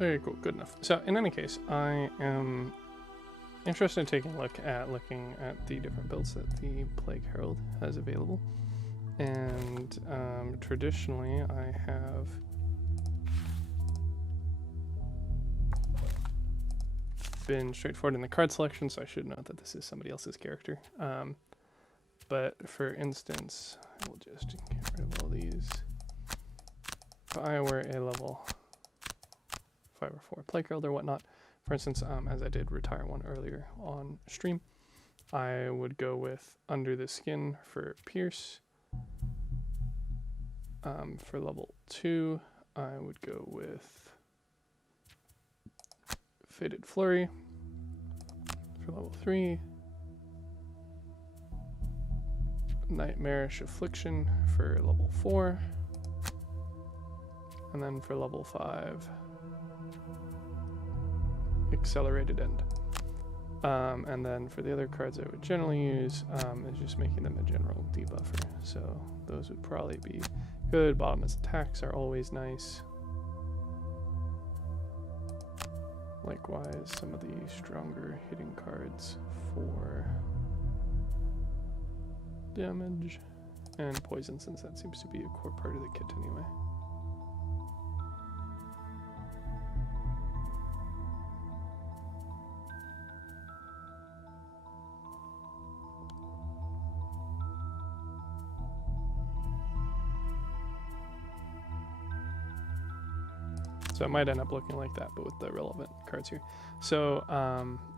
Okay, cool, good enough. So in any case, I am interested in taking a look at looking at the different builds that the Plague Herald has available. And traditionally I have been straightforward in the card selection, so I should note that this is somebody else's character. But for instance, I will just get rid of all these. If I were a level 5 or 4 Plague Herald or whatnot, for instance, as I did retire one earlier on stream, I would go with Under the Skin for Pierce. For level 2, I would go with Fated Flurry. For level 3, Nightmarish Affliction for level 4. And then for level 5, Accelerated End. And then for the other cards I would generally use is just making them a general debuffer. So those would probably be good. Bottomless attacks are always nice. Likewise, some of the stronger hitting cards for damage and poison, since that seems to be a core part of the kit anyway. So it might end up looking like that, but with the relevant cards here. So,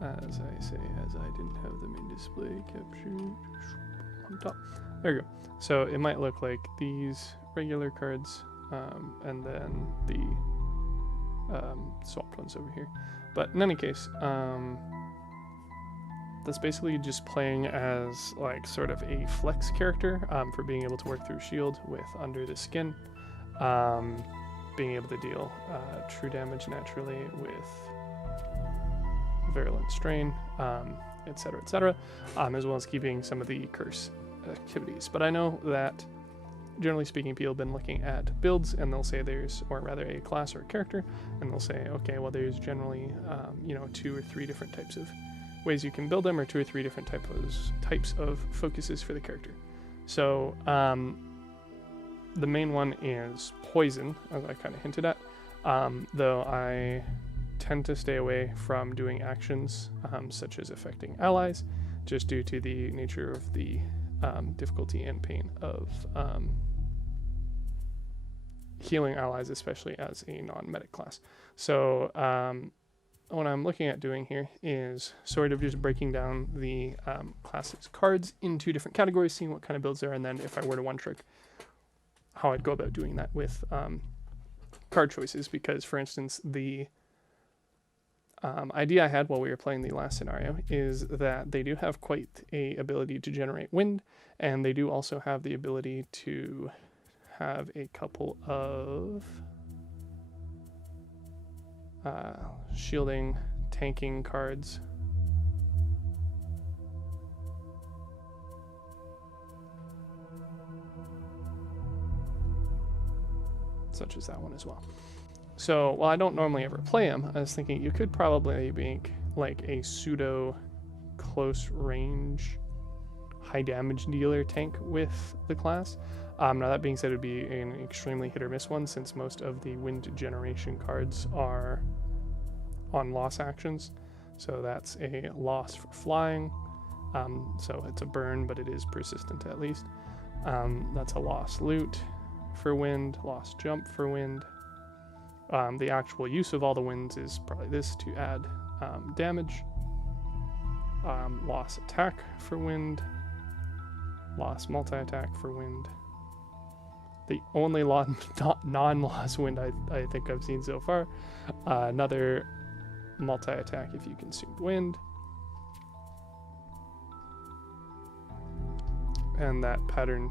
as I say, as I didn't have them in display capture on top. There you go. So it might look like these regular cards, and then the swapped ones over here. But in any case, that's basically just playing as like sort of a flex character for being able to work through shield with Under the Skin. Being able to deal true damage naturally with Virulent Strain, etc., as well as keeping some of the curse activities. But I know that, generally speaking, people have been looking at builds, and they'll say there's, or rather a class or a character, and they'll say, okay, well, there's generally, 2 or 3 different types of ways you can build them, or 2 or 3 different types of focuses for the character. So, the main one is poison, as I kind of hinted at, though I tend to stay away from doing actions such as affecting allies, just due to the nature of the difficulty and pain of healing allies, especially as a non-medic class. So what I'm looking at doing here is sort of just breaking down the class's cards into different categories, seeing what kind of builds there, and then if I were to one-trick, how I'd go about doing that with card choices. Because, for instance, the idea I had while we were playing the last scenario is that they do have quite a ability to generate wind, and they do also have the ability to have a couple of shielding, tanking cards. Such as that one as well. So while I don't normally ever play them, I was thinking you could probably make like a pseudo close range high damage dealer tank with the class. Now that being said, it would be an extremely hit or miss one, since most of the wind generation cards are on loss actions. So that's a loss for flying. So it's a burn, but it is persistent at least. That's a loss loot for wind, lost jump for wind. The actual use of all the winds is probably this to add damage. Loss attack for wind. Loss multi-attack for wind. The only non-loss wind I think I've seen so far. Another multi-attack if you consumed wind. And that pattern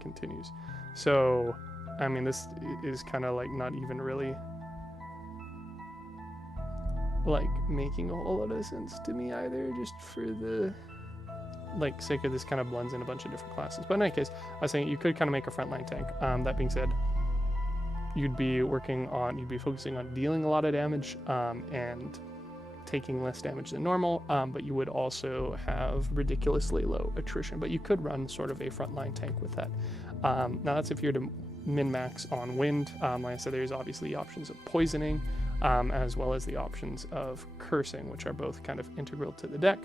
continues. So, I mean, this is kind of like not even really like making a whole lot of sense to me either, just for the like sake of this kind of blends in a bunch of different classes. But in any case, I was saying you could kind of make a frontline tank. That being said, you'd be focusing on dealing a lot of damage and taking less damage than normal, but you would also have ridiculously low attrition. But you could run sort of a frontline tank with that. Now that's if you're to min-max on wind. Like I said, there's obviously options of poisoning, as well as the options of cursing, which are both kind of integral to the deck.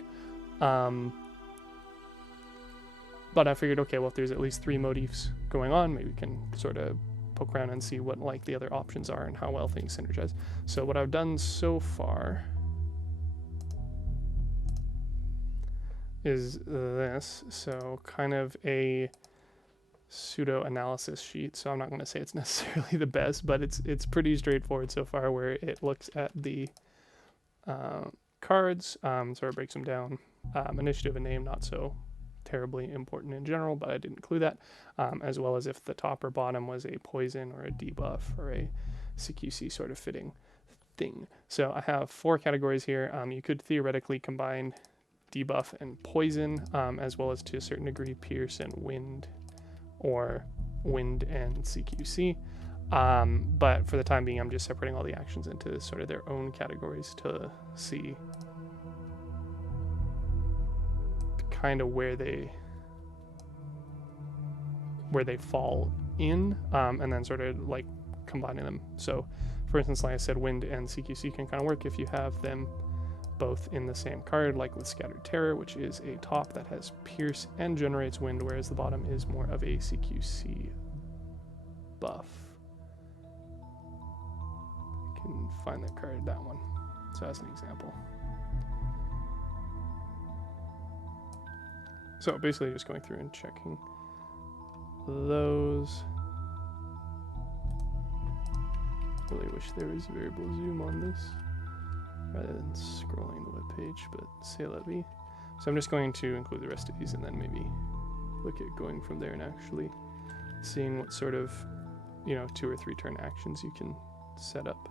But I figured, okay, well, if there's at least 3 motifs going on, maybe we can sort of poke around and see what like the other options are and how well things synergize. So what I've done so far is this. So kind of a pseudo analysis sheet. So I'm not going to say it's necessarily the best, but it's pretty straightforward so far, where it looks at the cards, sort of breaks them down. Initiative and name, not so terribly important in general, but I didn't include that, as well as if the top or bottom was a poison or a debuff or a CQC sort of fitting thing. So I have 4 categories here. You could theoretically combine debuff and poison, as well as to a certain degree pierce and wind, or wind and CQC. But for the time being, I'm just separating all the actions into sort of their own categories to see kind of where they fall in, and then sort of like combining them. So for instance, like I said, wind and CQC can kind of work if you have them both in the same card, like with Scattered Terror, which is a top that has pierce and generates wind, whereas the bottom is more of a CQC buff. I can find that card, that one. So as an example. So basically just going through and checking those. Really wish there was variable zoom on this rather than scrolling the web page, but c'est la vie. So I'm just going to include the rest of these and then maybe look at going from there and actually seeing what sort of, 2 or 3 turn actions you can set up.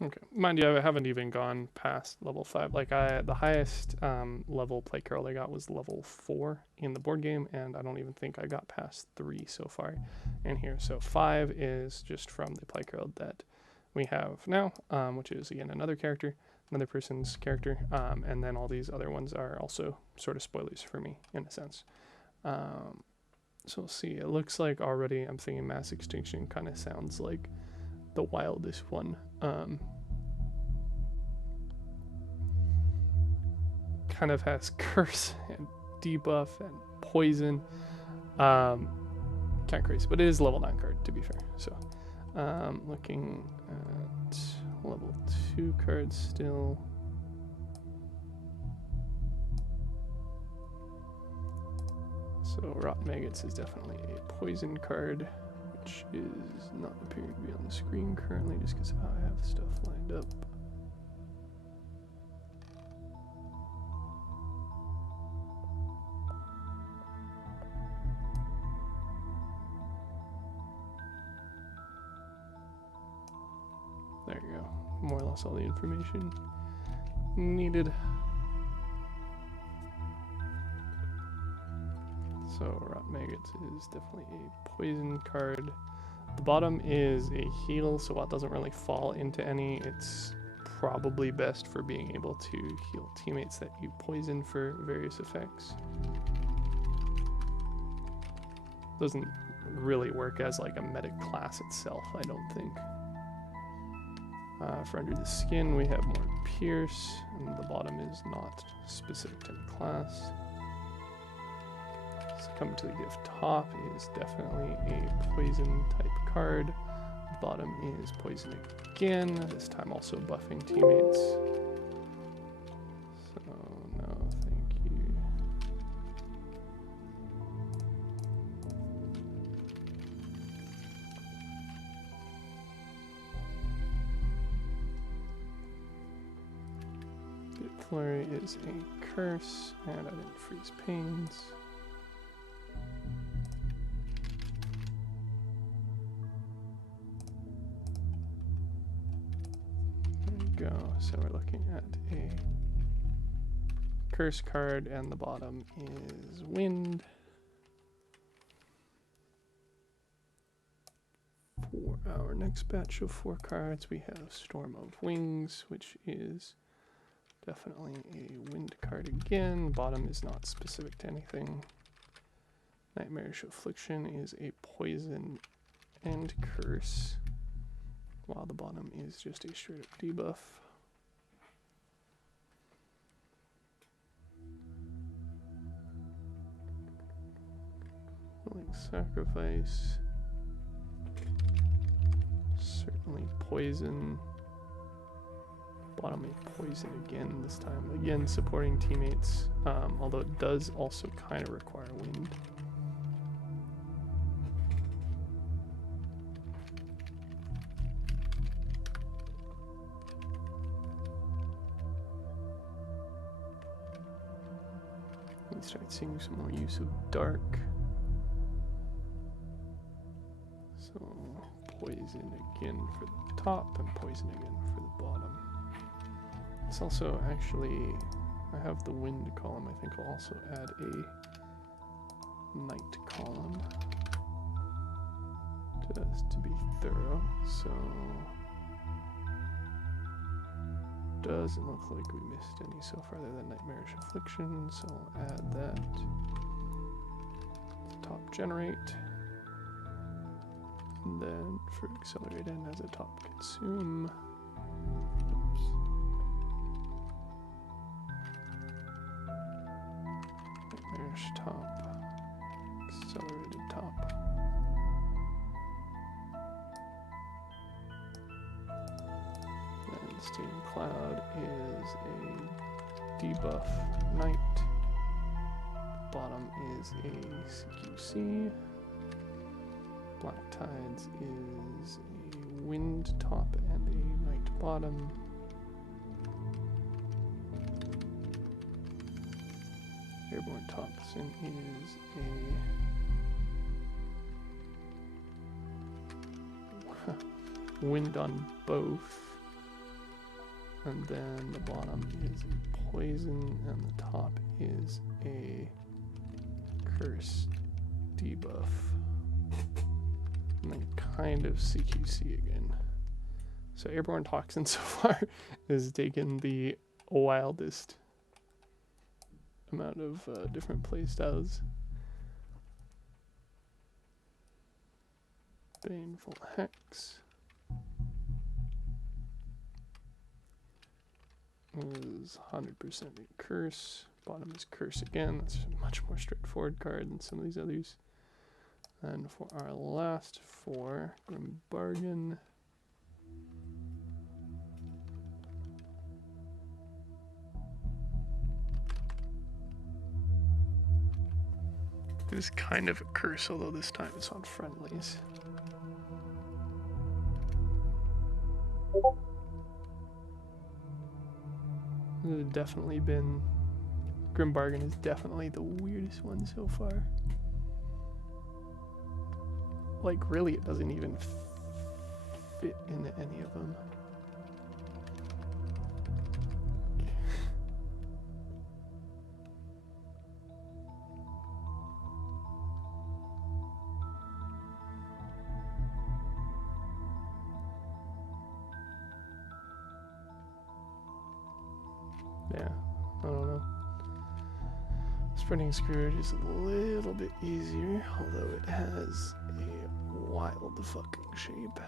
Okay, mind you, I haven't even gone past level 5. Like the highest level play Carol I got was level 4 in the board game, and I don't even think I got past 3 so far in here. So 5 is just from the play Carol that we have now, which is again another character, another person's character, and then all these other ones are also sort of spoilers for me in a sense. So we'll see. It looks like already I'm thinking Mass Extinction kind of sounds like the wildest one. Kind of has curse and debuff and poison. Kind of crazy, but it is level 9 card to be fair. So looking at level 2 cards still. So Rot Maggots is definitely a poison card, which is not appearing to be on the screen currently just because of how I have stuff lined up. There you go. More or less all the information needed. So Rot Maggots is definitely a poison card. The bottom is a heal, so while it doesn't really fall into any, it's probably best for being able to heal teammates that you poison for various effects. Doesn't really work as like a medic class itself, I don't think. For under the skin, we have more pierce, and the bottom is not specific to the class. So coming to the gift top is definitely a poison type card. The bottom is poison again, this time also buffing teammates. So no, thank you. Flurry is a curse, and I didn't freeze pains. There we go. So we're looking at a curse card, and the bottom is wind. For our next batch of 4 cards, we have Storm of Wings, which is definitely a wind card again. Bottom is not specific to anything. Nightmarish Affliction is a poison and curse, while the bottom is just a straight up debuff. Willing Sacrifice. Certainly poison. Bottom a poison again this time. Again, supporting teammates, although it does also kind of require wind. We start seeing some more use of dark. So poison again for the top and poison again for the bottom. It's also actually, I have the wind column. I think I'll also add a night column just to be thorough. So doesn't look like we missed any so far other than Nightmarish Affliction, so I'll add that. Top generate. And then for accelerate in as a top consume. Oops. Nightmarish top. Accelerated top. Then Steam Cloud is a debuff night. Bottom is a CQC. Black Tides is a wind top and a night bottom. Airborne Toxin is a wind on both. And then the bottom is a poison and the top is a curse debuff. And then kind of CQC again. So Airborne Toxin so far has taken the wildest amount of different playstyles. Baneful Hex is 100% a curse. Bottom is curse again. That's a much more straightforward card than some of these others. And for our last 4, Grim Bargain. It is kind of a curse, although this time it's on friendlies. It has definitely been... Grim Bargain is definitely the weirdest one so far. Like, really, it doesn't even fit into any of them. Yeah, I don't know. Spreading Scourge is a little bit easier, although it has a wild fucking shape.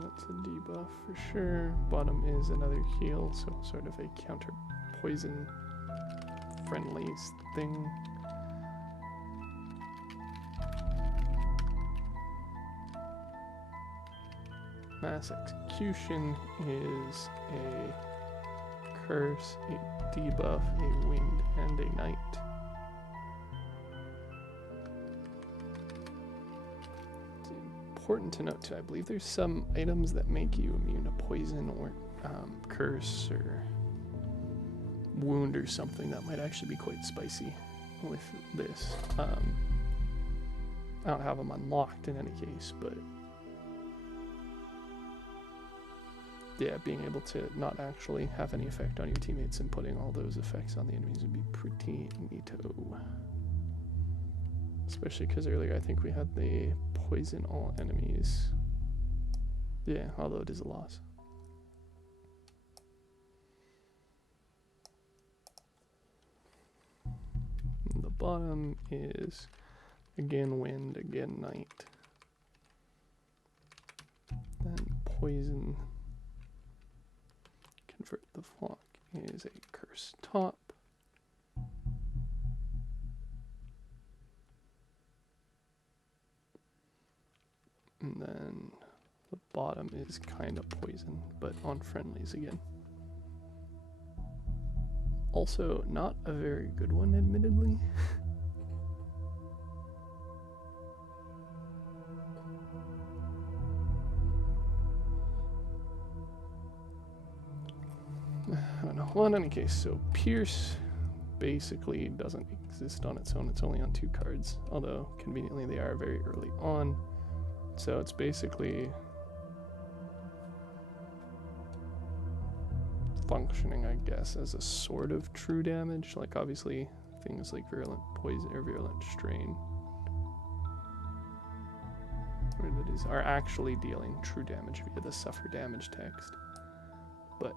That's a debuff for sure. Bottom is another heal, so sort of a counter poison friendly thing. Mass Execution is a curse, a debuff, a wind, and a night. Important to note too, I believe there's some items that make you immune to poison or curse or wound or something that might actually be quite spicy with this. I don't have them unlocked in any case, but yeah, being able to not actually have any effect on your teammates and putting all those effects on the enemies would be pretty neato. Especially because earlier I think we had the poison all enemies. Yeah, although it is a loss. And the bottom is again wind, again night. Then poison. Convert the flock is a curse top. And then the bottom is kind of poison, but on friendlies again. Also, not a very good one, admittedly. I don't know. Well, in any case, so Pierce basically doesn't exist on its own. It's only on 2 cards, although conveniently they are very early on. So it's basically functioning, I guess, as a sort of true damage. Like obviously things like virulent poison or virulent strain, or that is, are actually dealing true damage via the suffer damage text. But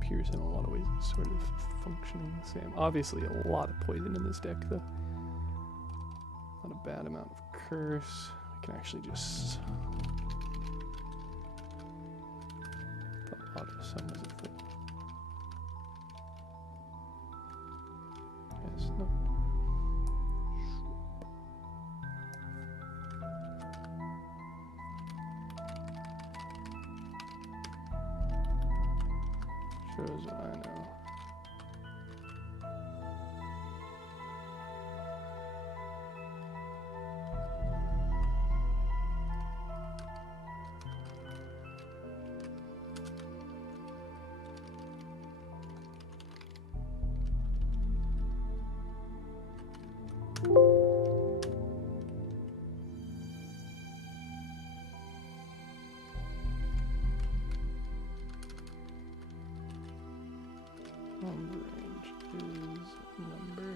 Pierce in a lot of ways is sort of functioning the same. Obviously a lot of poison in this deck though. Not a bad amount of curse. I can actually just auto summon as a thing. Yes, no. Shows what I know. Range is number.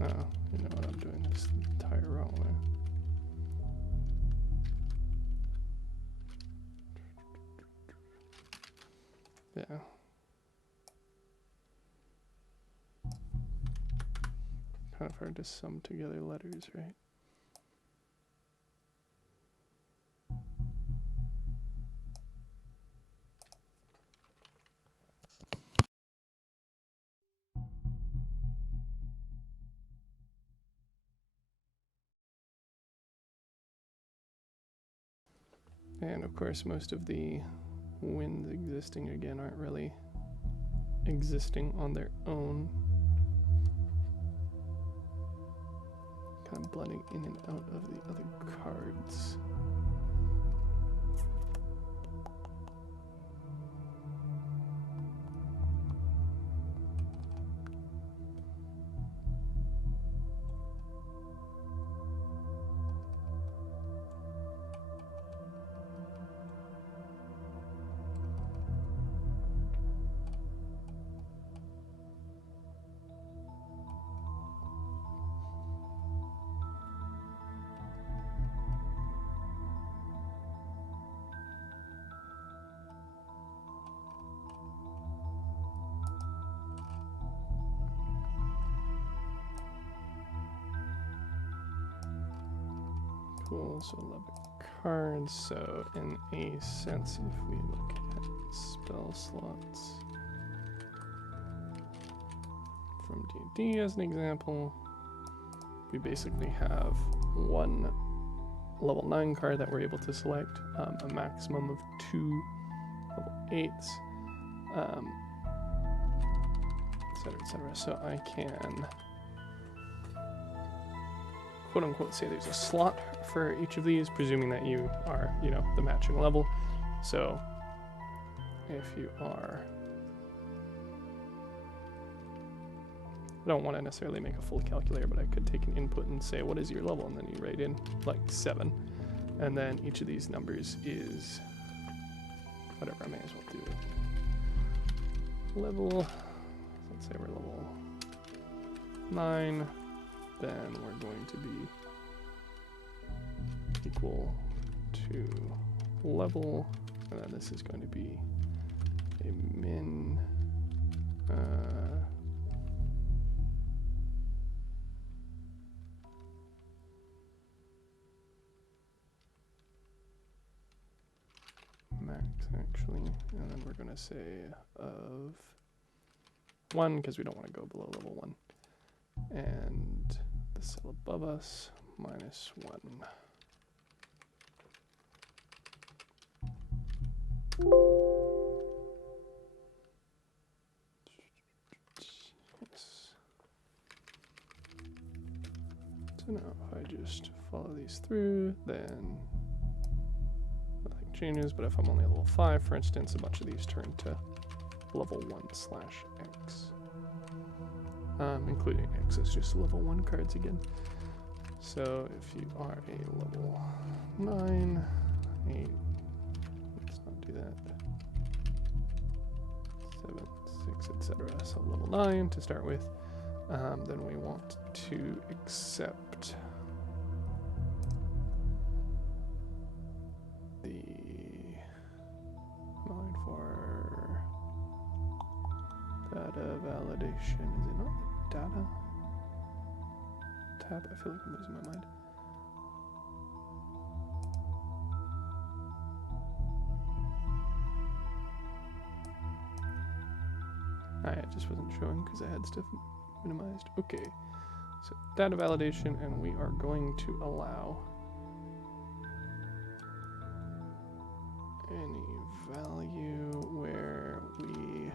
Oh, you know what, I'm doing this the entire wrong way. Yeah. Kind of hard to sum together letters, right? And of course, most of the winds existing again aren't really existing on their own. Kind of blending in and out of the other cards. equals 11 cards. So in a sense, if we look at spell slots from D&D as an example, we basically have one level 9 card that we're able to select, a maximum of 2 level 8s, etc., etc. So I can quote unquote say there's a slot for each of these, presuming that you are, you know, the matching level. So if you are, I don't want to necessarily make a full calculator, but I could take an input and say, what is your level? And then you write in like 7. And then each of these numbers is whatever, I may as well do it. Level, let's say we're level 9, then we're going to be equal to level, and then this is going to be a min, max actually, and then we're going to say of 1 because we don't want to go below level 1, and the cell above us minus 1. Yes. So now if I just follow these through, then nothing changes, but if I'm only level 5, for instance, a bunch of these turn to level 1/X. Including X is just level 1 cards again. So if you are a level 9, 8, let's not do that, 7, 6, etc. So level 9 to start with, then we want to accept the line for data validation. Is it not the data tab? I feel like I'm losing my mind. It just wasn't showing because I had stuff minimized. Okay, so data validation, and we are going to allow any value where we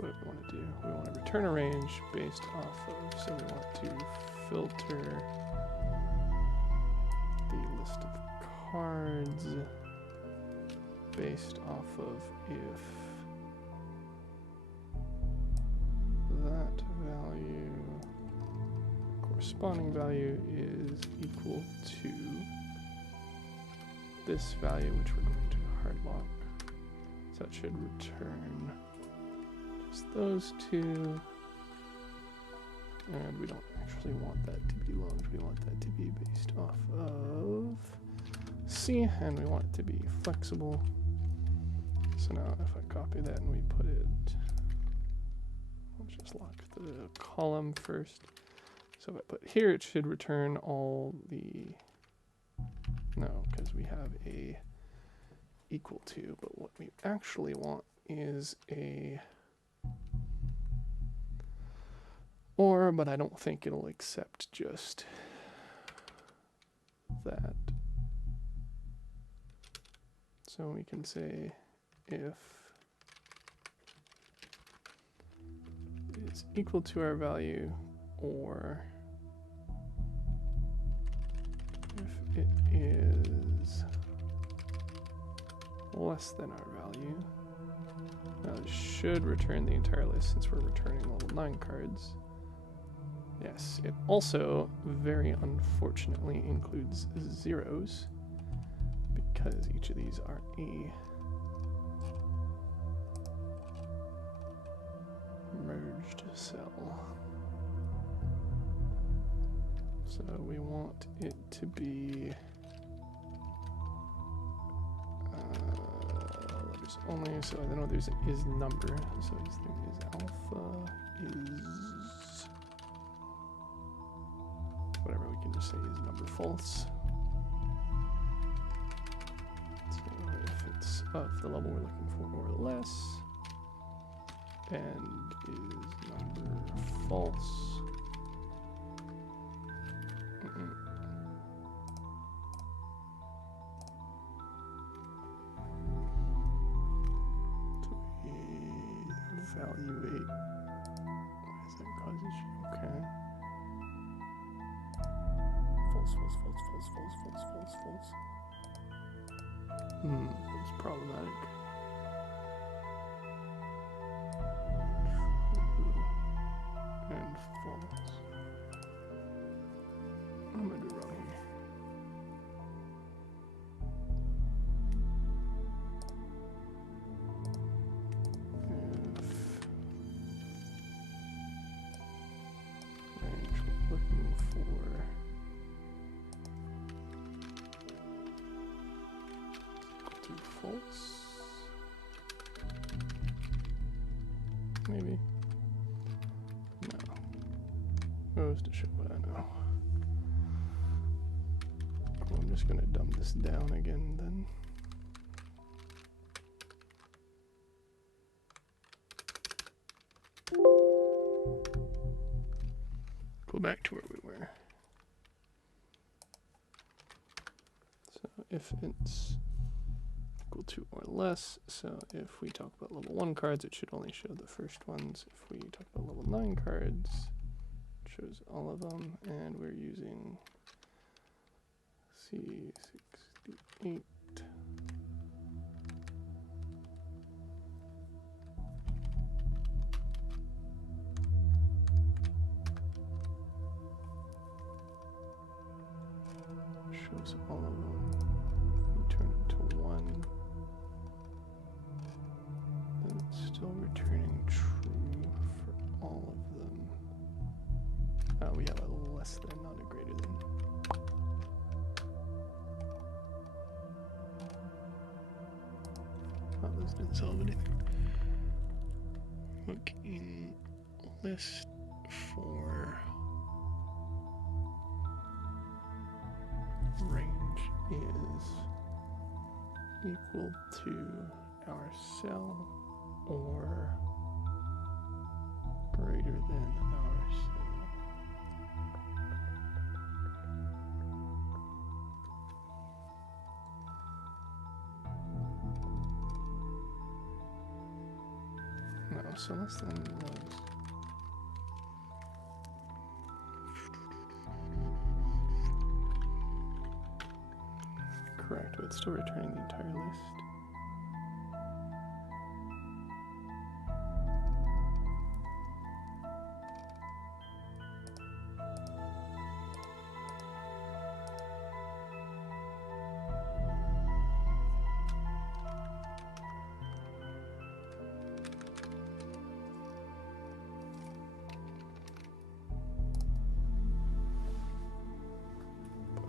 what we want to do. We want to return a range based off of, so we want to filter the list of cards based off of if that value, corresponding value, is equal to this value, which we're going to hardlock. So it should return just those two, and we don't actually want that to be long. We want that to be based off of C, and we want it to be flexible. So now if I copy that and we put it, let's just lock the column first. So if I put here, it should return all the, no, because we have a equal to, but what we actually want is a or, but I don't think it'll accept just that. So we can say if it's equal to our value, or if it is less than our value. Now it should return the entire list since we're returning level 9 cards. Yes, it also very unfortunately includes zeros because each of these are a merged cell. So we want it to be only, so I know there's an is number. So there is alpha is whatever, we can just say is number false. So if it's of the level we're looking for or less, and is number false. Evaluate. What is that cause issue? Okay. False, false, false, false, false, false, false, false. That's problematic. True and false. I'm gonna do wrong here. Looking for equal to false. Maybe. No. Goes to show what I know. I'm just gonna dumb this down again then. Go back to where we were. So if it's equal to or less, so if we talk about level 1 cards, it should only show the first ones. If we talk about level 9 cards, it shows all of them, and we're using C68. Shows all of them. We turn it to 1. Then it's still returning true for all of them. Oh, we have a less than, not a greater than. Oh, this didn't solve anything. Look in list for range is equal to our cell or greater than our cell. No, so less than was. Correct, but it's still returning the entire list.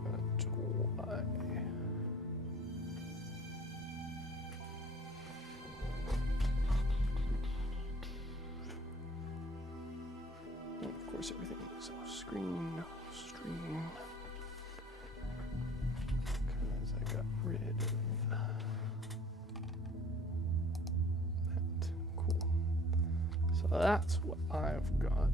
But why? Of course, everything is off screen, stream, because I got rid of that. Cool. So that's what I've got.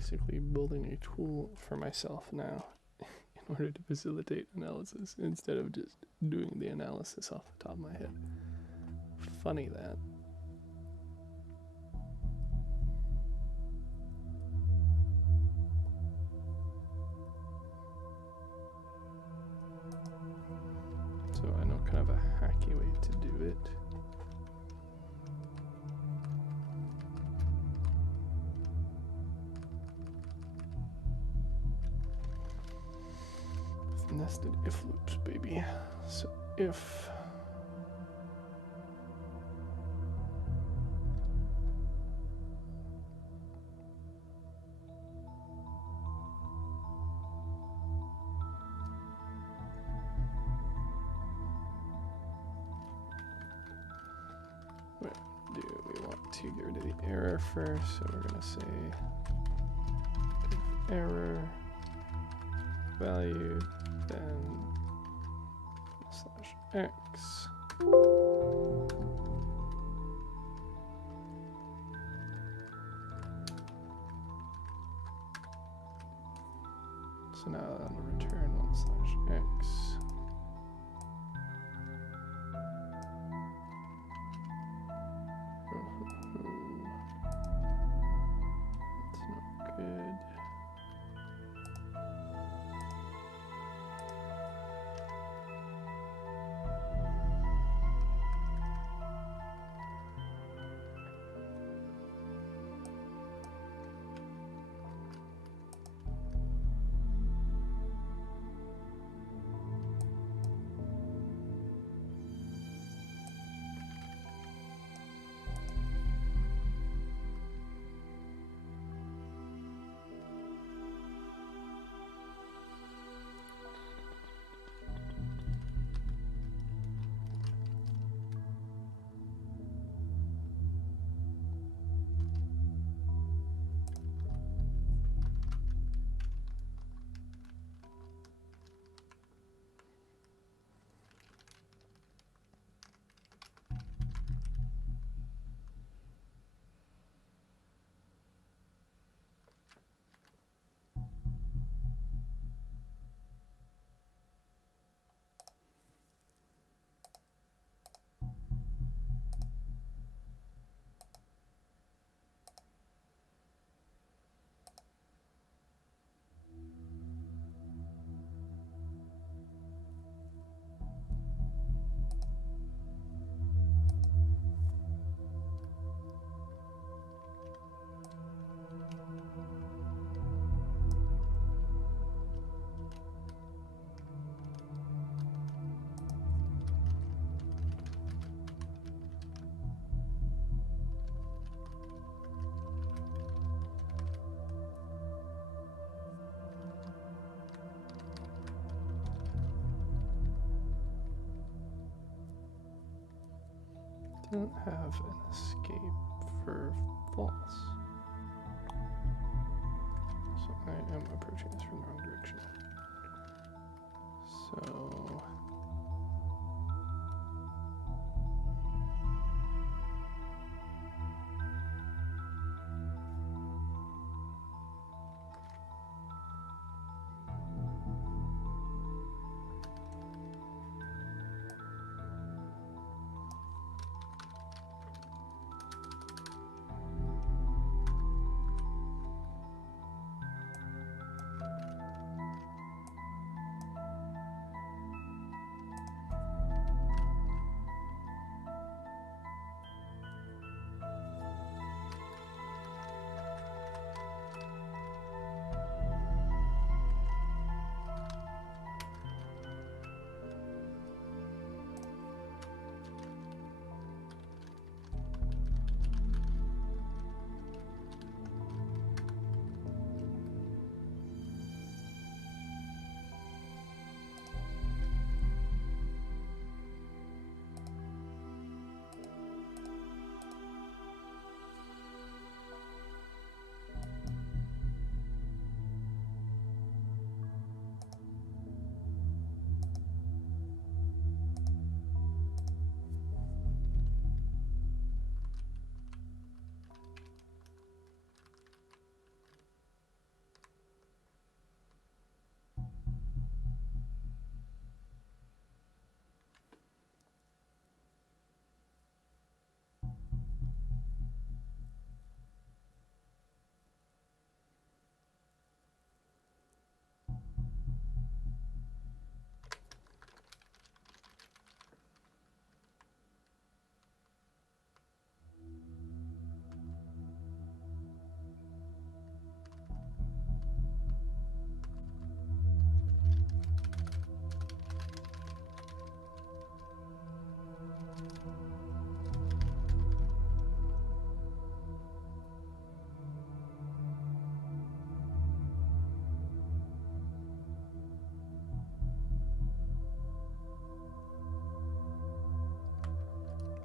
basically building a tool for myself now in order to facilitate analysis instead of just doing the analysis off the top of my head. Funny that. So I know kind of a hacky way to do it. With nested if loops, baby. So if to get rid of the error first, so we're going to say if error value then /x. So now that'll return 1/x. Don't have an escape for false. So I am approaching this from the wrong direction. So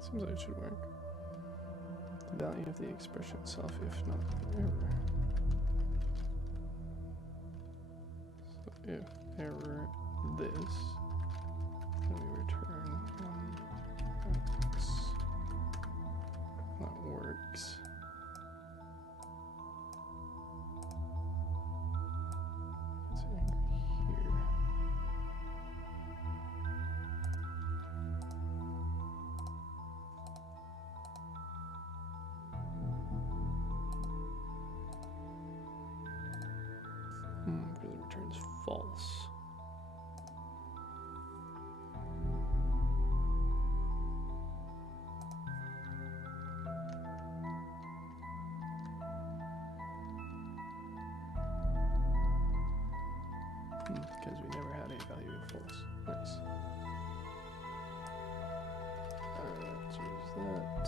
Seems like it should work. The value of the expression itself, if not an error. So if error this, then we return 1x. That works. It's angry here. Because it returns false. Because we never had a value of false. Nice. Let's use that.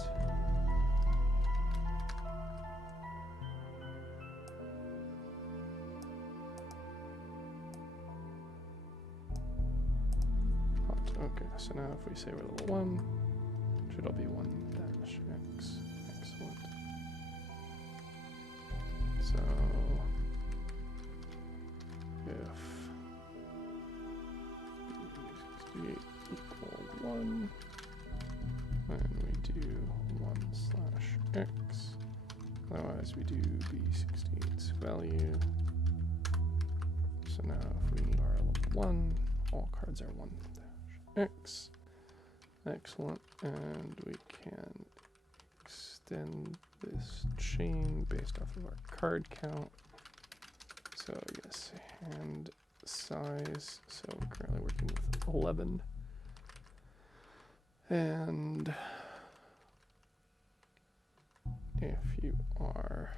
Hot. Okay, so now if we say we're level 1, it should all be 1-x. Excellent. So if 68 equal 1, and we do 1/x. Otherwise, we do b68's value. So now, if we are level 1, all cards are 1-x. Excellent, and we can extend this chain based off of our card count. So yes, hand size. So we're currently working with 11. And if you are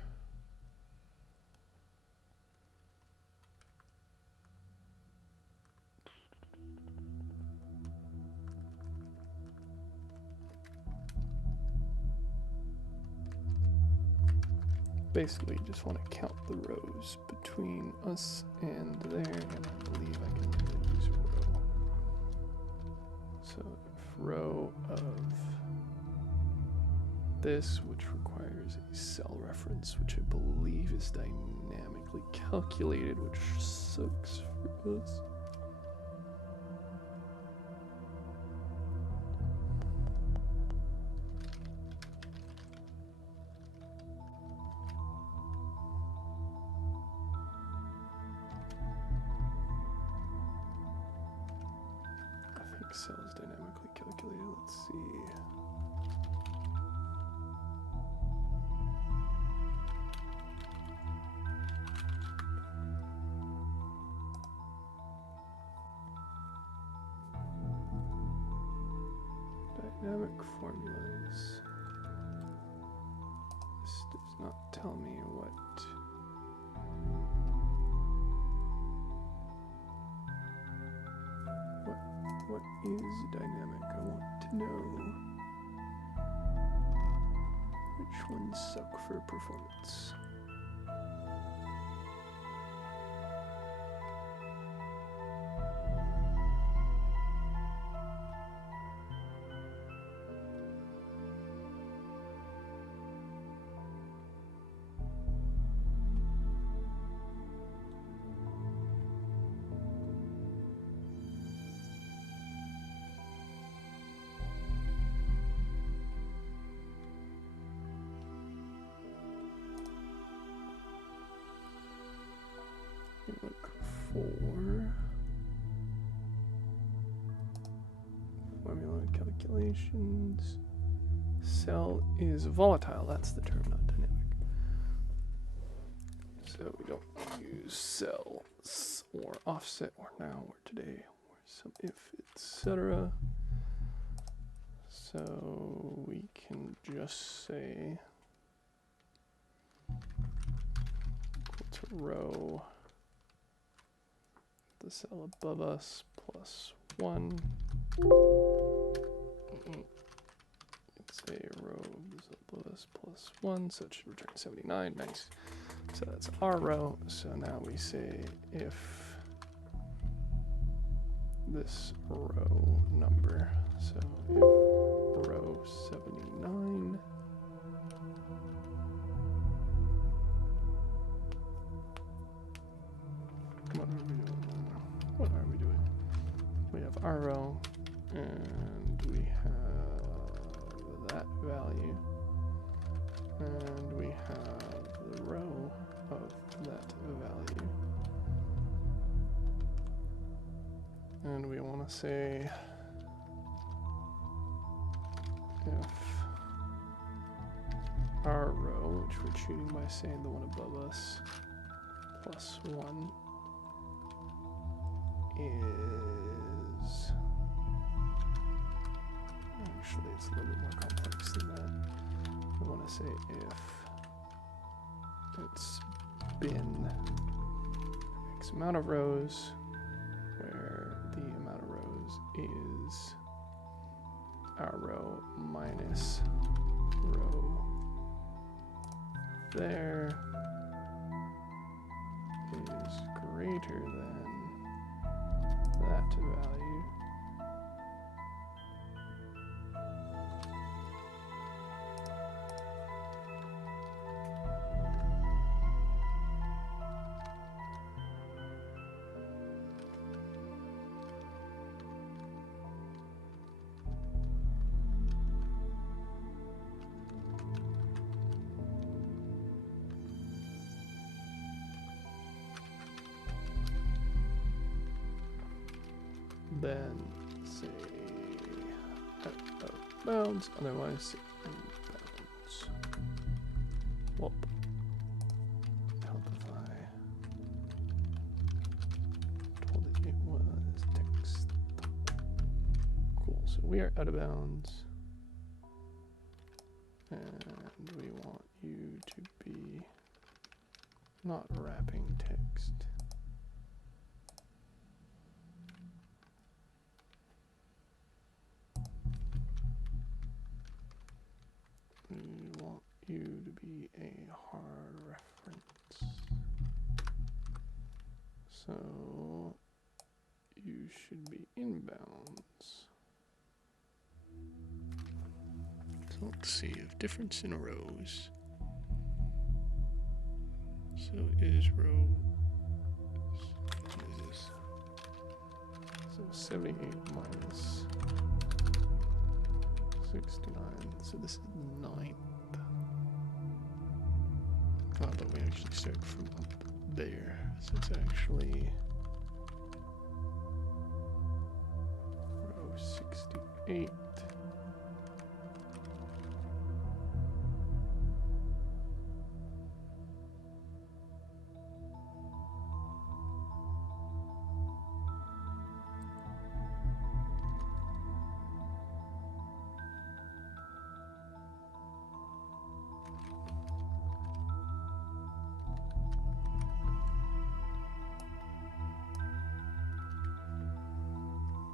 basically you just want to count the rows between us and there, and I believe I can use a row. So if row of this, which requires a cell reference, which I believe is dynamically calculated, which sucks for us. Cell is dynamically calculated. Let's see. Dynamic formulas. This does not tell me what. What is dynamic? I want to know. Which ones suck for performance? Look for formula calculations. Cell is volatile. That's the term, not dynamic. So we don't use cell or offset or now or today or some if, etc. So we can just say equal to row the cell above us plus 1. It's a row above us plus 1, so it should return 79. Nice. So that's our row. So now we say if this row number, so if row 79. What are we doing? We have our row, and we have that value, and we have the row of that value. And we want to say if our row, which we're treating by saying the one above us, plus 1 is, actually it's a little bit more complex than that. I want to say if it's been X amount of rows, where the amount of rows is our row minus row there is greater than that value. Then say out of bounds, otherwise inbounds. Whoop. Helpify. Told it was text. Cool. So we are out of bounds, and we want you to be not wrapping text. We want you to be a hard reference. So you should be inbounds. So let's see if difference in rows. So is row, what is this? So 78 minus 69, so this is 9th. Oh, but we actually start from up there, so it's actually row 68.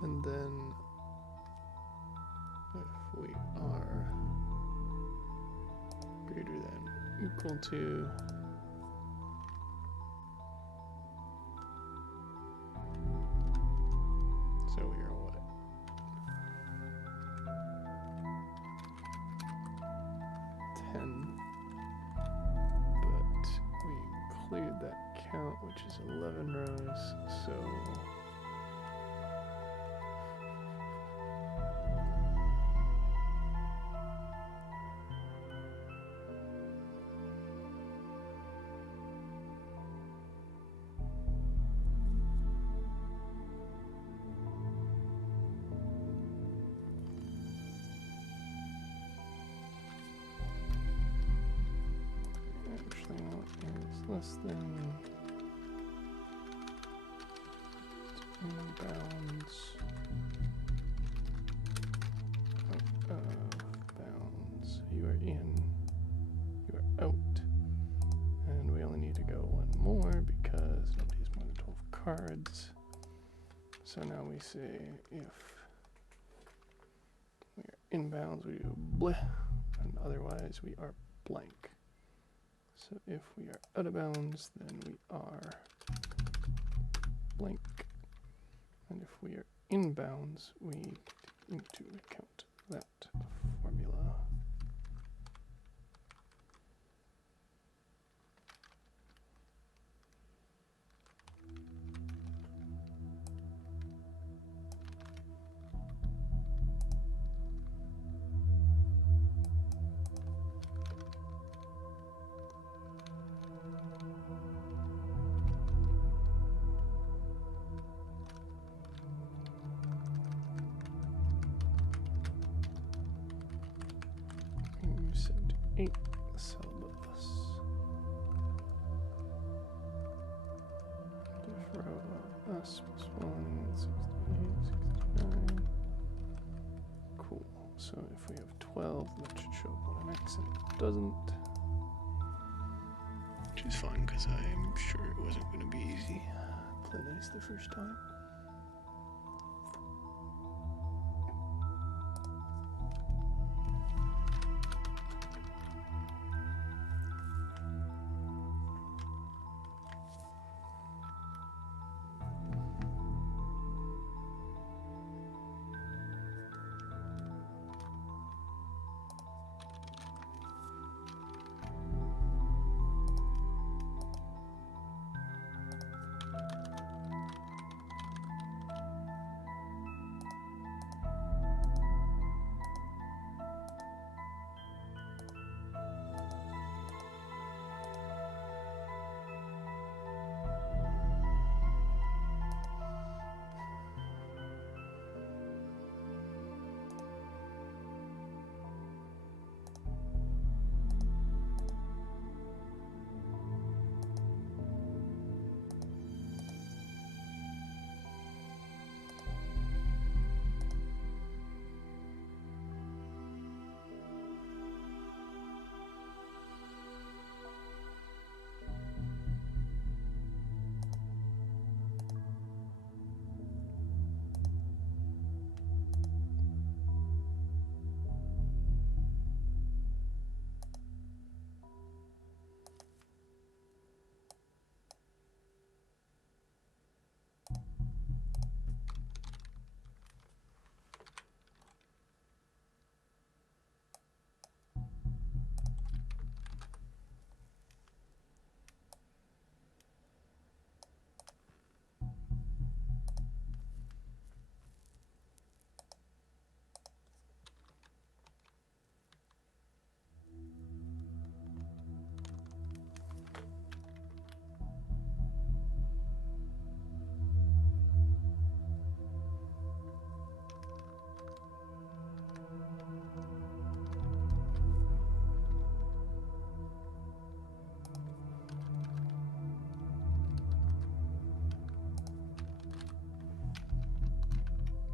And then if we are greater than equal to so we are what? 10, but we include that count, which is 11 rows, so less than bounds out of bounds. You are in, you are out, and we only need to go one more because nobody has more than 12 cards. So now we say if we are in bounds, we do bleh, and otherwise we are blank. So if we are out of bounds, then we are blank. And if we are in bounds, we take into account that formula. 8 syllabus. Diff row of us plus 1, 68, 69. Cool. So if we have 12, that should show up on an X, and it doesn't. Which is fine, because I'm sure it wasn't going to be easy. Play nice the first time.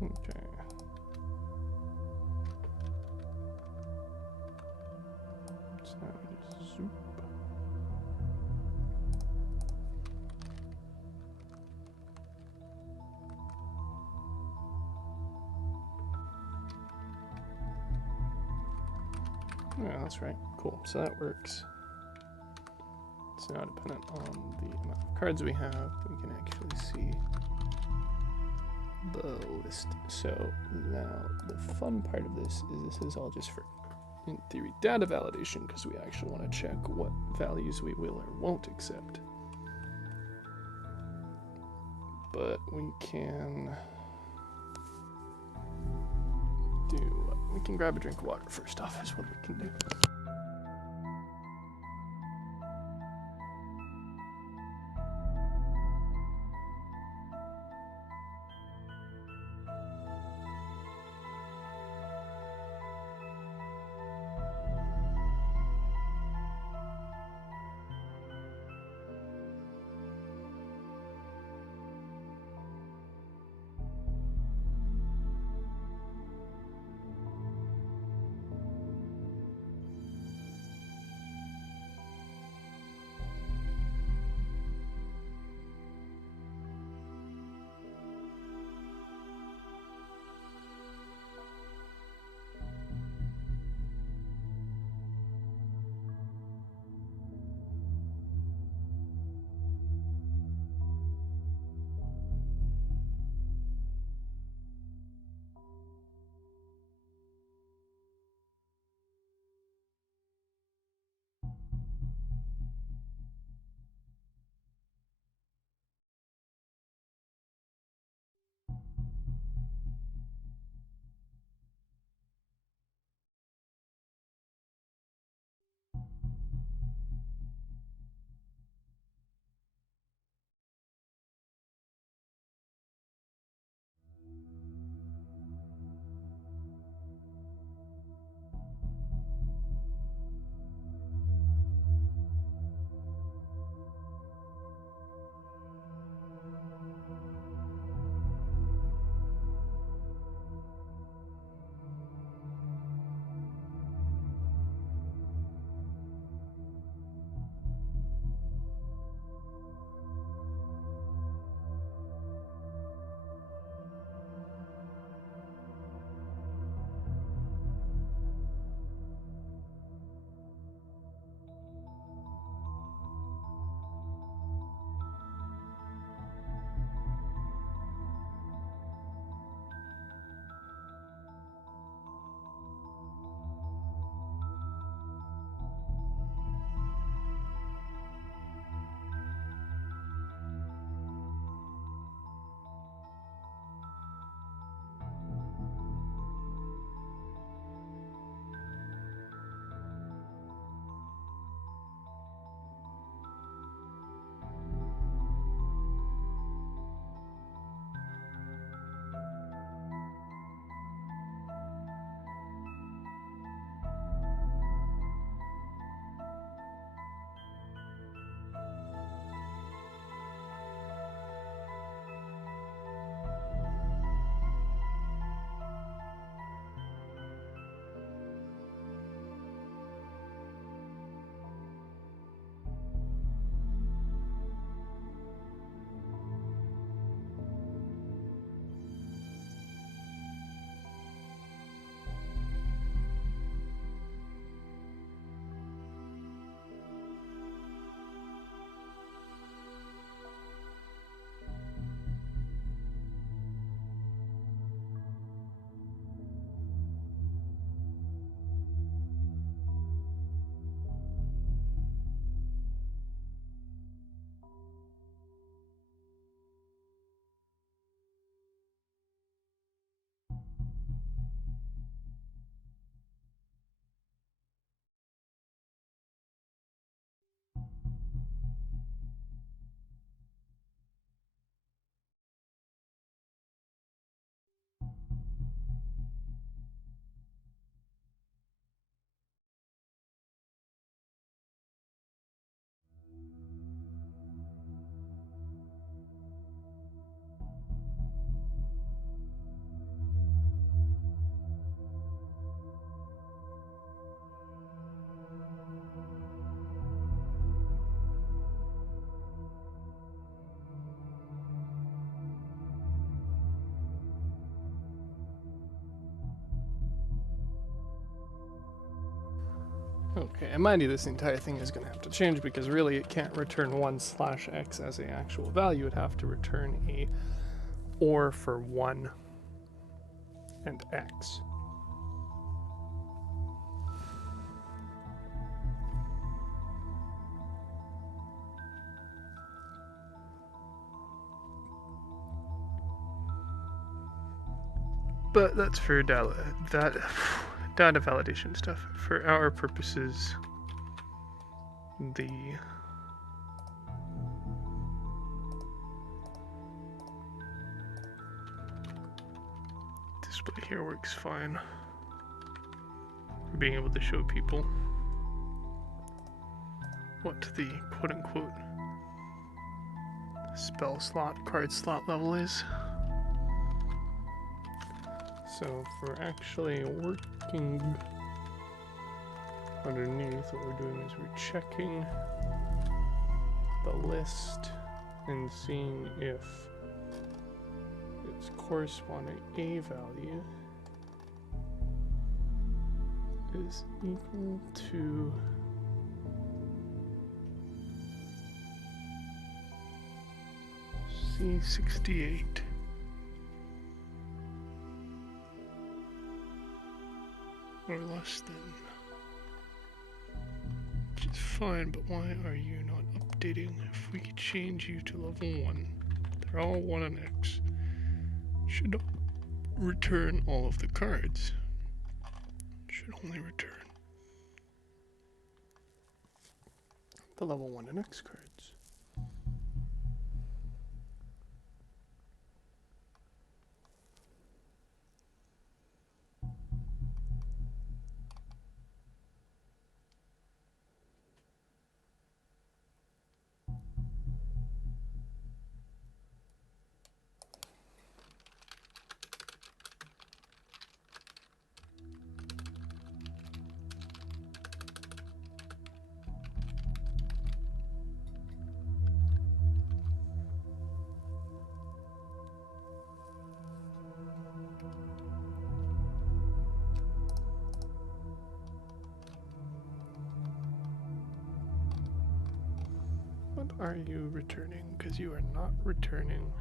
Okay. So now we just zoop. Yeah, that's right. Cool. So that works. It's now dependent on the amount of cards we have. We can actually see the list. So now the fun part of this is all just for, in theory, data validation, because we actually want to check what values we will or won't accept. But we can we can grab a drink of water first off, is what we can do. Okay, and mind you, this entire thing is going to have to change because really it can't return 1/x as an actual value. It'd have to return a OR for 1 and x. But that's for data validation stuff. For our purposes, the display here works fine for being able to show people what the quote-unquote spell slot, card slot level is. So if we're actually working underneath, what we're doing is we're checking the list and seeing if its corresponding A value is equal to C68. Or less than. Which is fine, but why are you not updating? If we could change you to level 1, they're all 1 on X. Should return all of the cards. Should only return the level 1 and X cards. What are you returning? Because you are not returning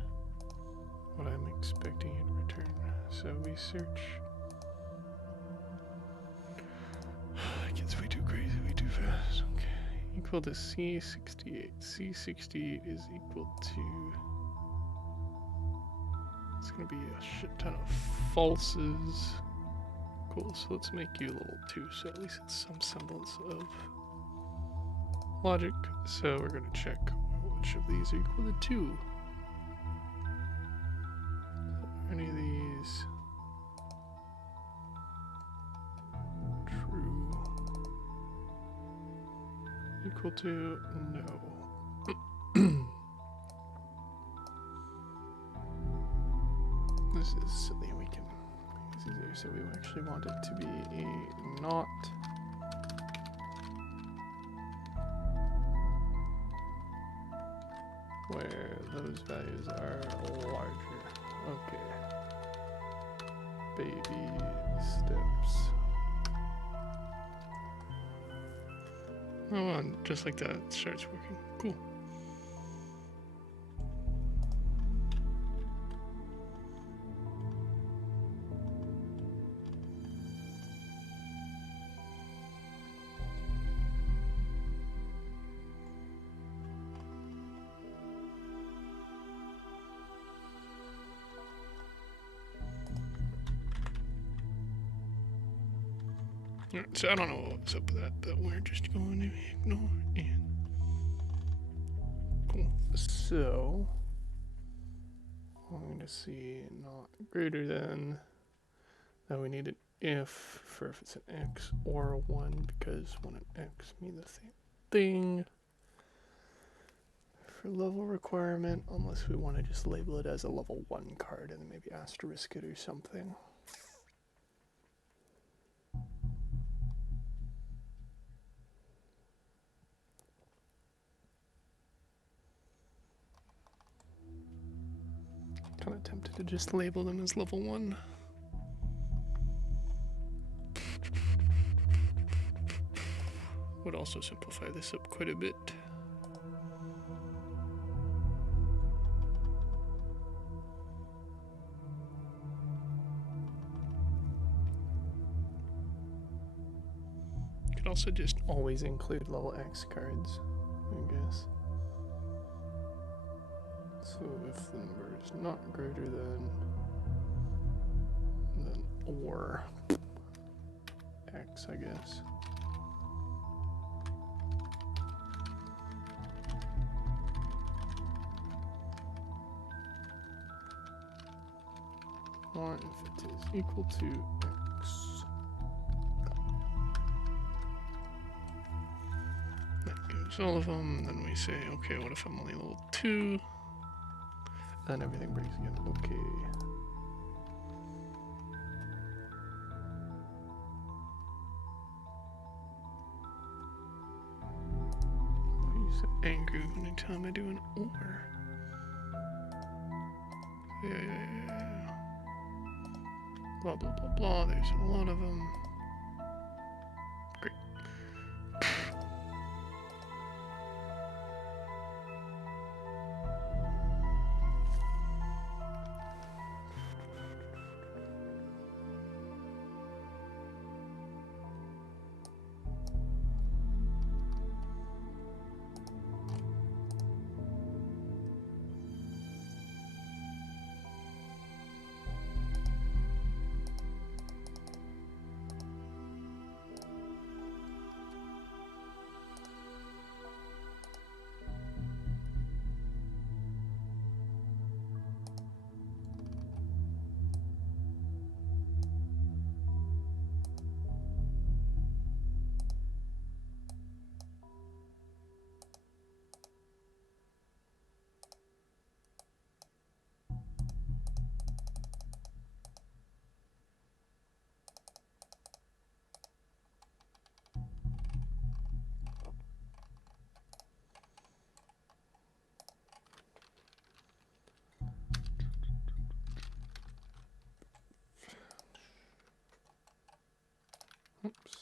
what I'm expecting you to return. So we search. It gets way too crazy, way too fast. Okay. Equal to C68. C68 is equal to. It's going to be a shit ton of falses. Cool, so let's make you level 2, so at least it's some semblance of logic. So we're going to check which of these are equal to 2. Are any of these true? Equal to? No. This is silly. We can make this easier. So we actually want it to be a not. Where those values are larger. Okay. Baby steps. Oh, and just like that, it starts working. Cool. So I don't know what's up with that, but we're just going to ignore it. Cool. So I'm going to see not greater than. Now we need an if for if it's an X or a 1, because 1 and X mean the same thing. For level requirement, unless we want to just label it as a level 1 card and then maybe asterisk it or something. Kind of tempted to just label them as level 1. also simplify this up quite a bit. Could also just always include level X cards, I guess. So if the number is not greater than or X, I guess. Or if it is equal to X. That gives all of them. Then we say, okay, what if I'm only level 2? Then everything breaks again. Okay. Use angry anytime I do an or. Yeah. Blah, blah, blah, blah. There's a lot of them. Great. Oops.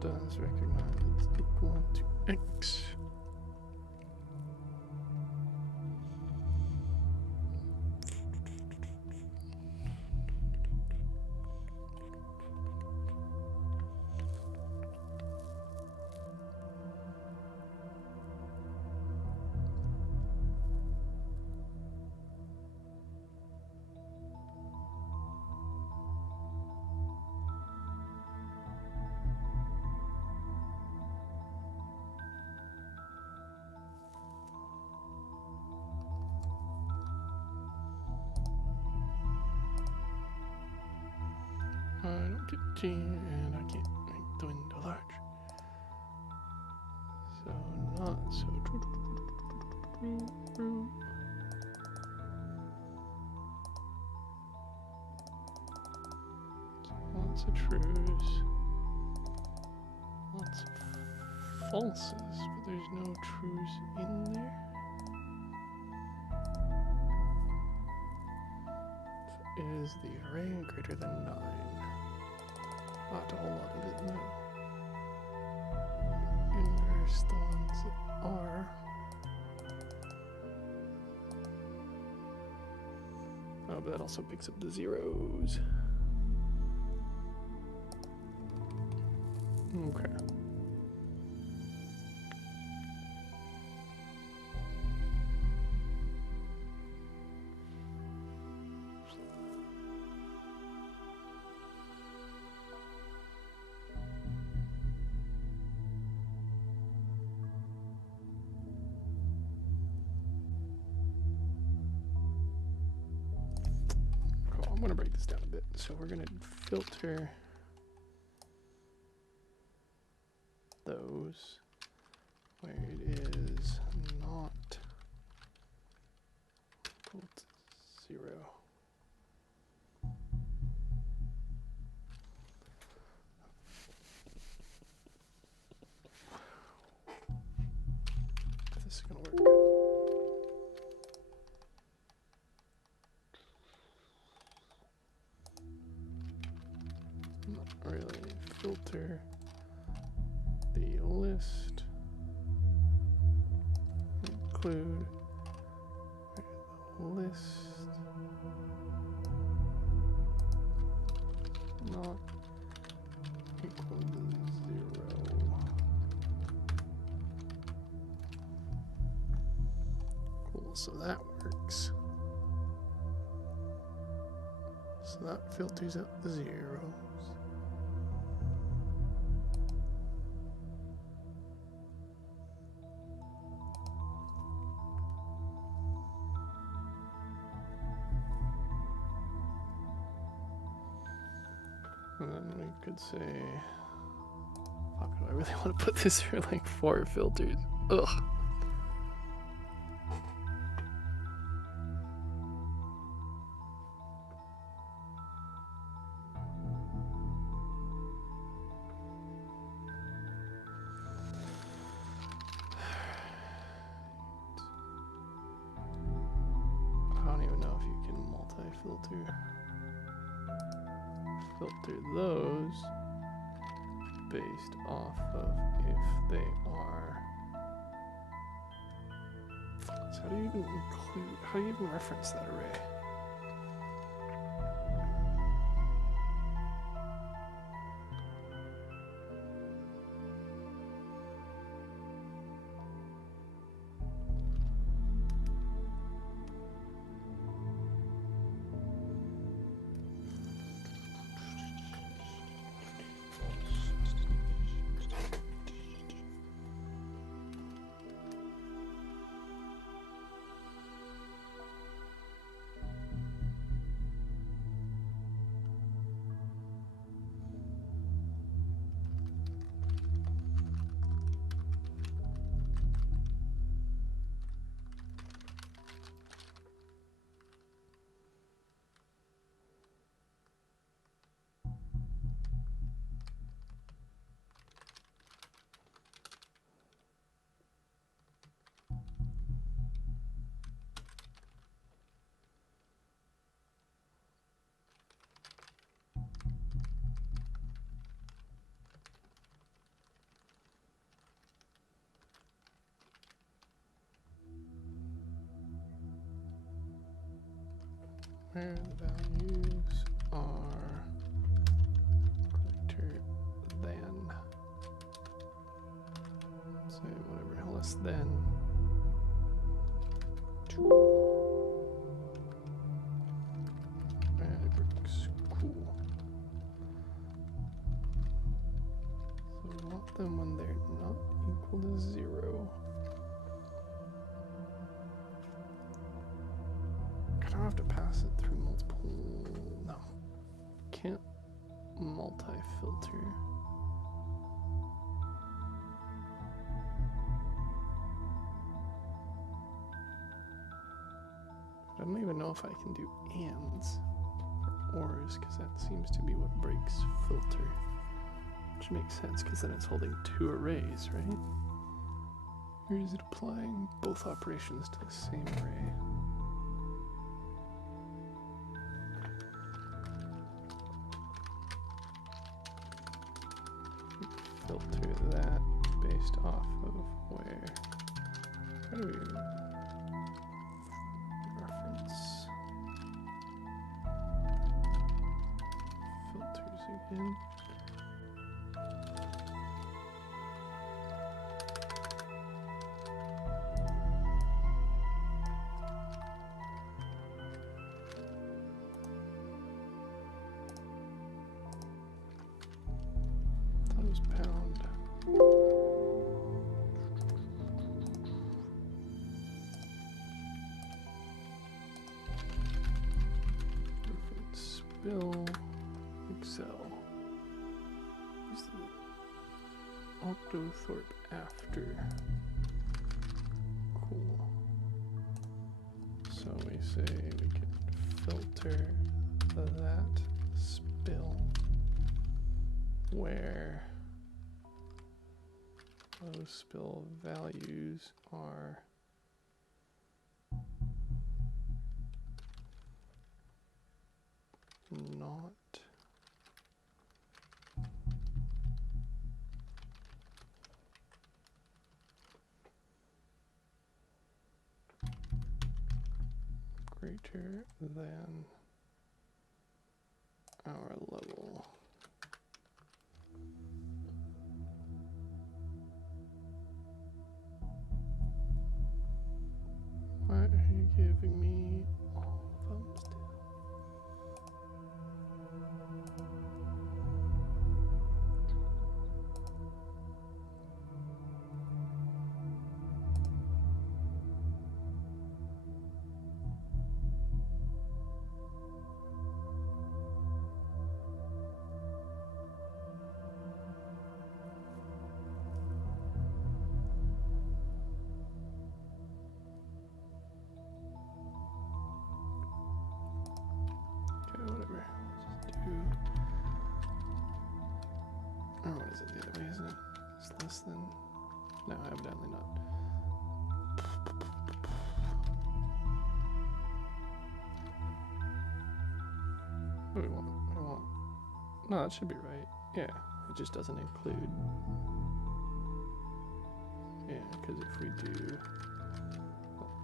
Does recognize it's equal to X. I don't get G and I can't make the window large. So not so lots of trues. Lots of falses, but there's no trues in there. Is the array greater than 9? Not a whole lot of it, no. Inverse the ones that are. Oh, but that also picks up the zeros. Okay. I'm going to break this down a bit. So we're going to filter those where it is not equal to 0. this is going to work. Not really. Filter the list. Include the list. Not equal to 0. Cool, so that works. So that filters out the zeros. And then we could say, fuck, do I really want to put this for like 4 filters? Ugh. I don't even know if you can multi-filter. Filter those based off of if they are. So how do you even include, how do you even reference that array? Where the values are greater than, say whatever, less than 2. And it works. Cool. So we want them when they're not equal to 0. I don't have to pass it through multiple. No, can't multi-filter. I don't even know if I can do ands or ors, because that seems to be what breaks filter. Which makes sense, because then it's holding 2 arrays, right? Or is it applying both operations to the same array? Filter that based off of where. How do we reference filters again? That was pound. Spill Excel. Use the Octothorpe after. Cool. So we say we can filter that spill where those spill values are greater than our level. Why are you giving me all thumbs down? Whatever. Let's just do. Oh, what is it the other way, isn't it? It's less than. No, evidently not. What do we want? What do we want? No, that should be right. Yeah, it just doesn't include. Yeah, because if we do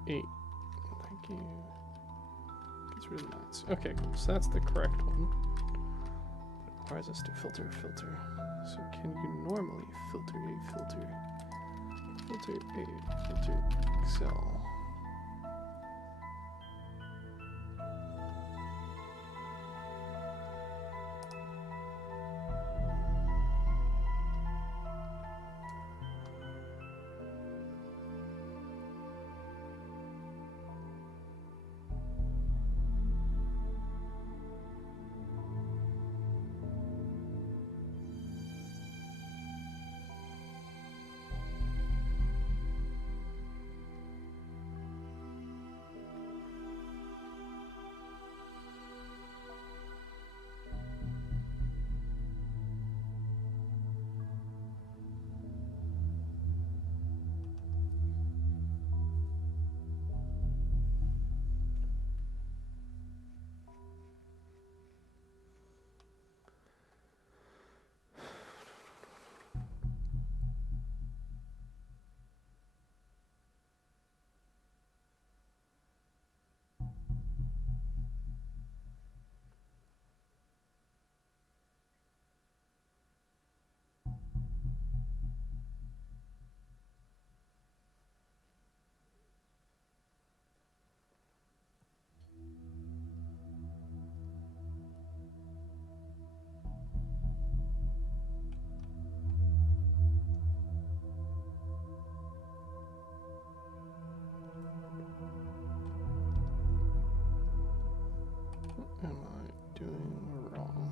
8, thank you. It's really nice. Okay, cool. So that's the correct one. It requires us to filter a filter. So can you normally filter a filter? Filter a filter Excel. What am I doing wrong?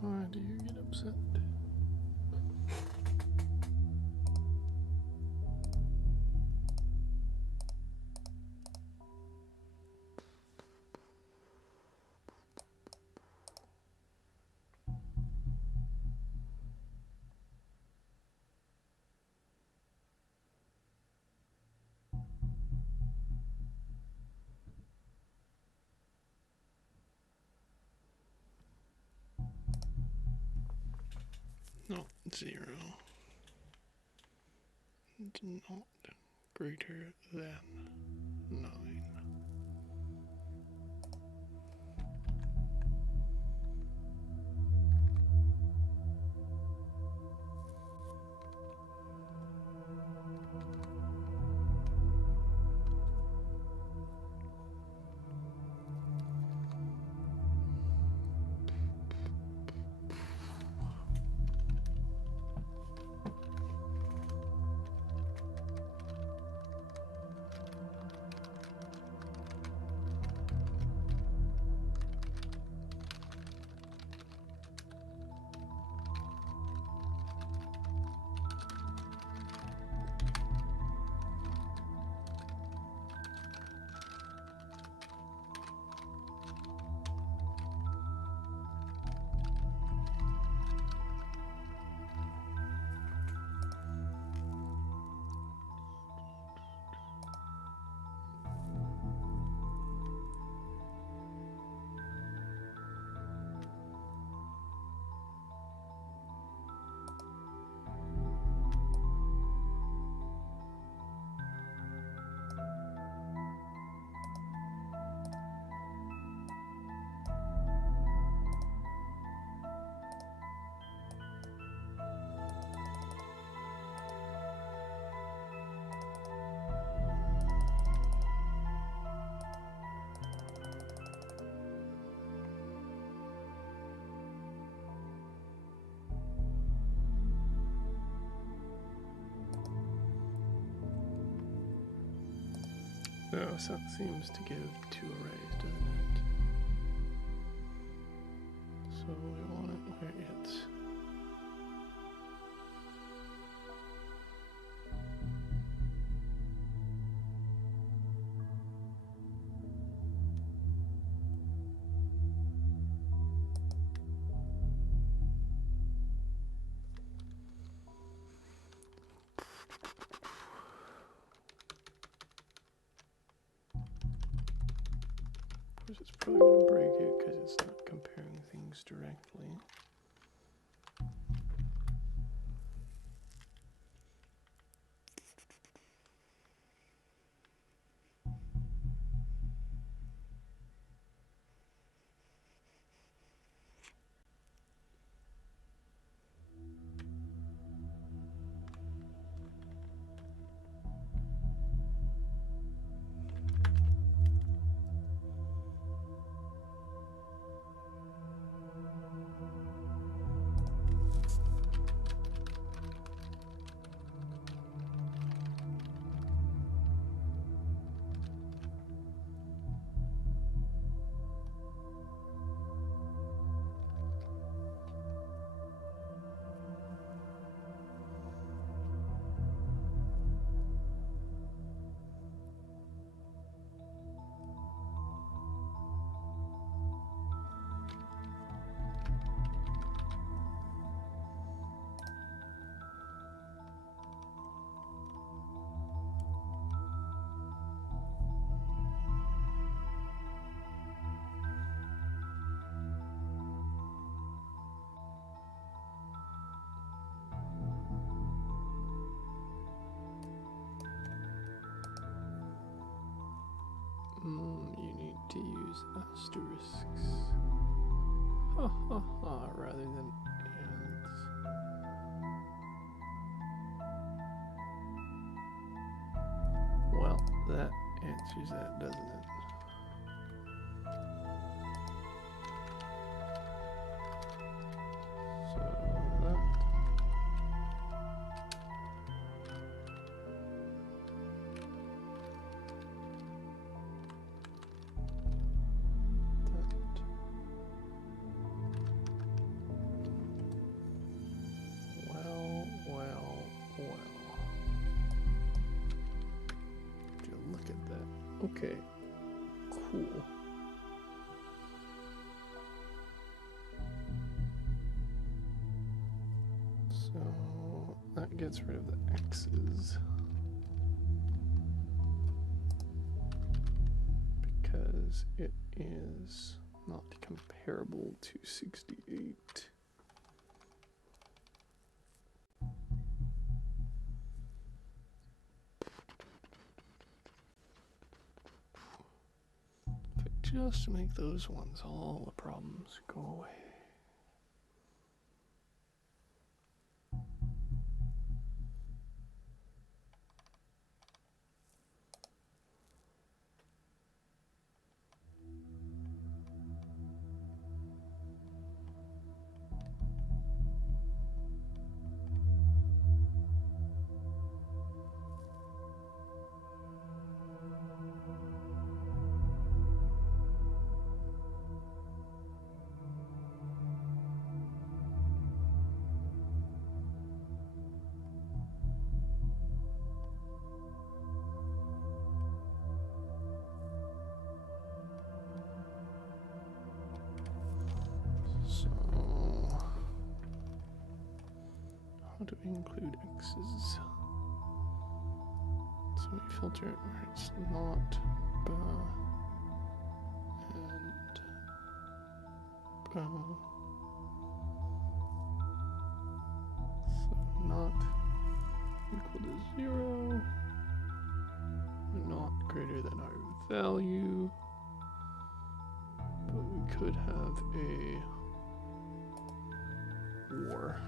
Why do you get upset? Not 0. Not greater than 9. Oh, so that seems to give 2 arrays, doesn't it? So we want it where it's... Of course, it's probably going to break it because it's not comparing things directly. You need to use asterisks. Ha ha ha, rather than ands. Well, that answers that, doesn't it? So that... Okay, cool. So that gets rid of the X's because it is not comparable to 68. just make those ones all the problems go away. So, how do we include X's? So we filter it where it's not and so not equal to 0, not greater than our value, but we could have a war.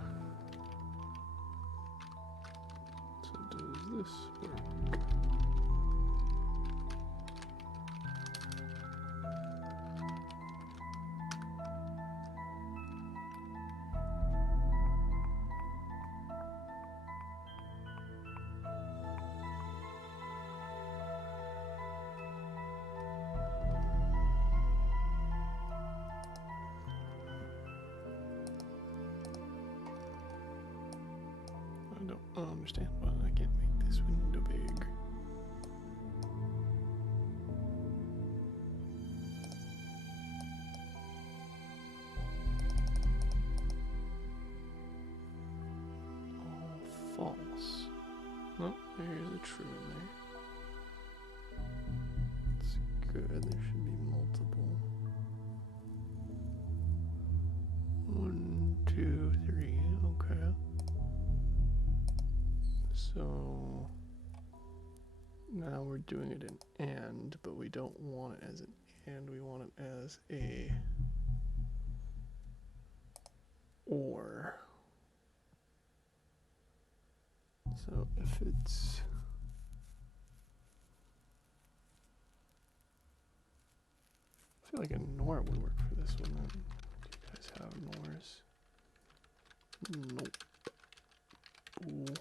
So does this work? I don't understand why I can't make this window big. All false. No, there's a true in there. That's good. There should be multiple. 1, 2, 3. Okay. So now we're doing it in and, but we don't want it as an and, we want it as a or. So if it's I feel like a nor would work for this one then. Do you guys have nors? Nope. Ooh.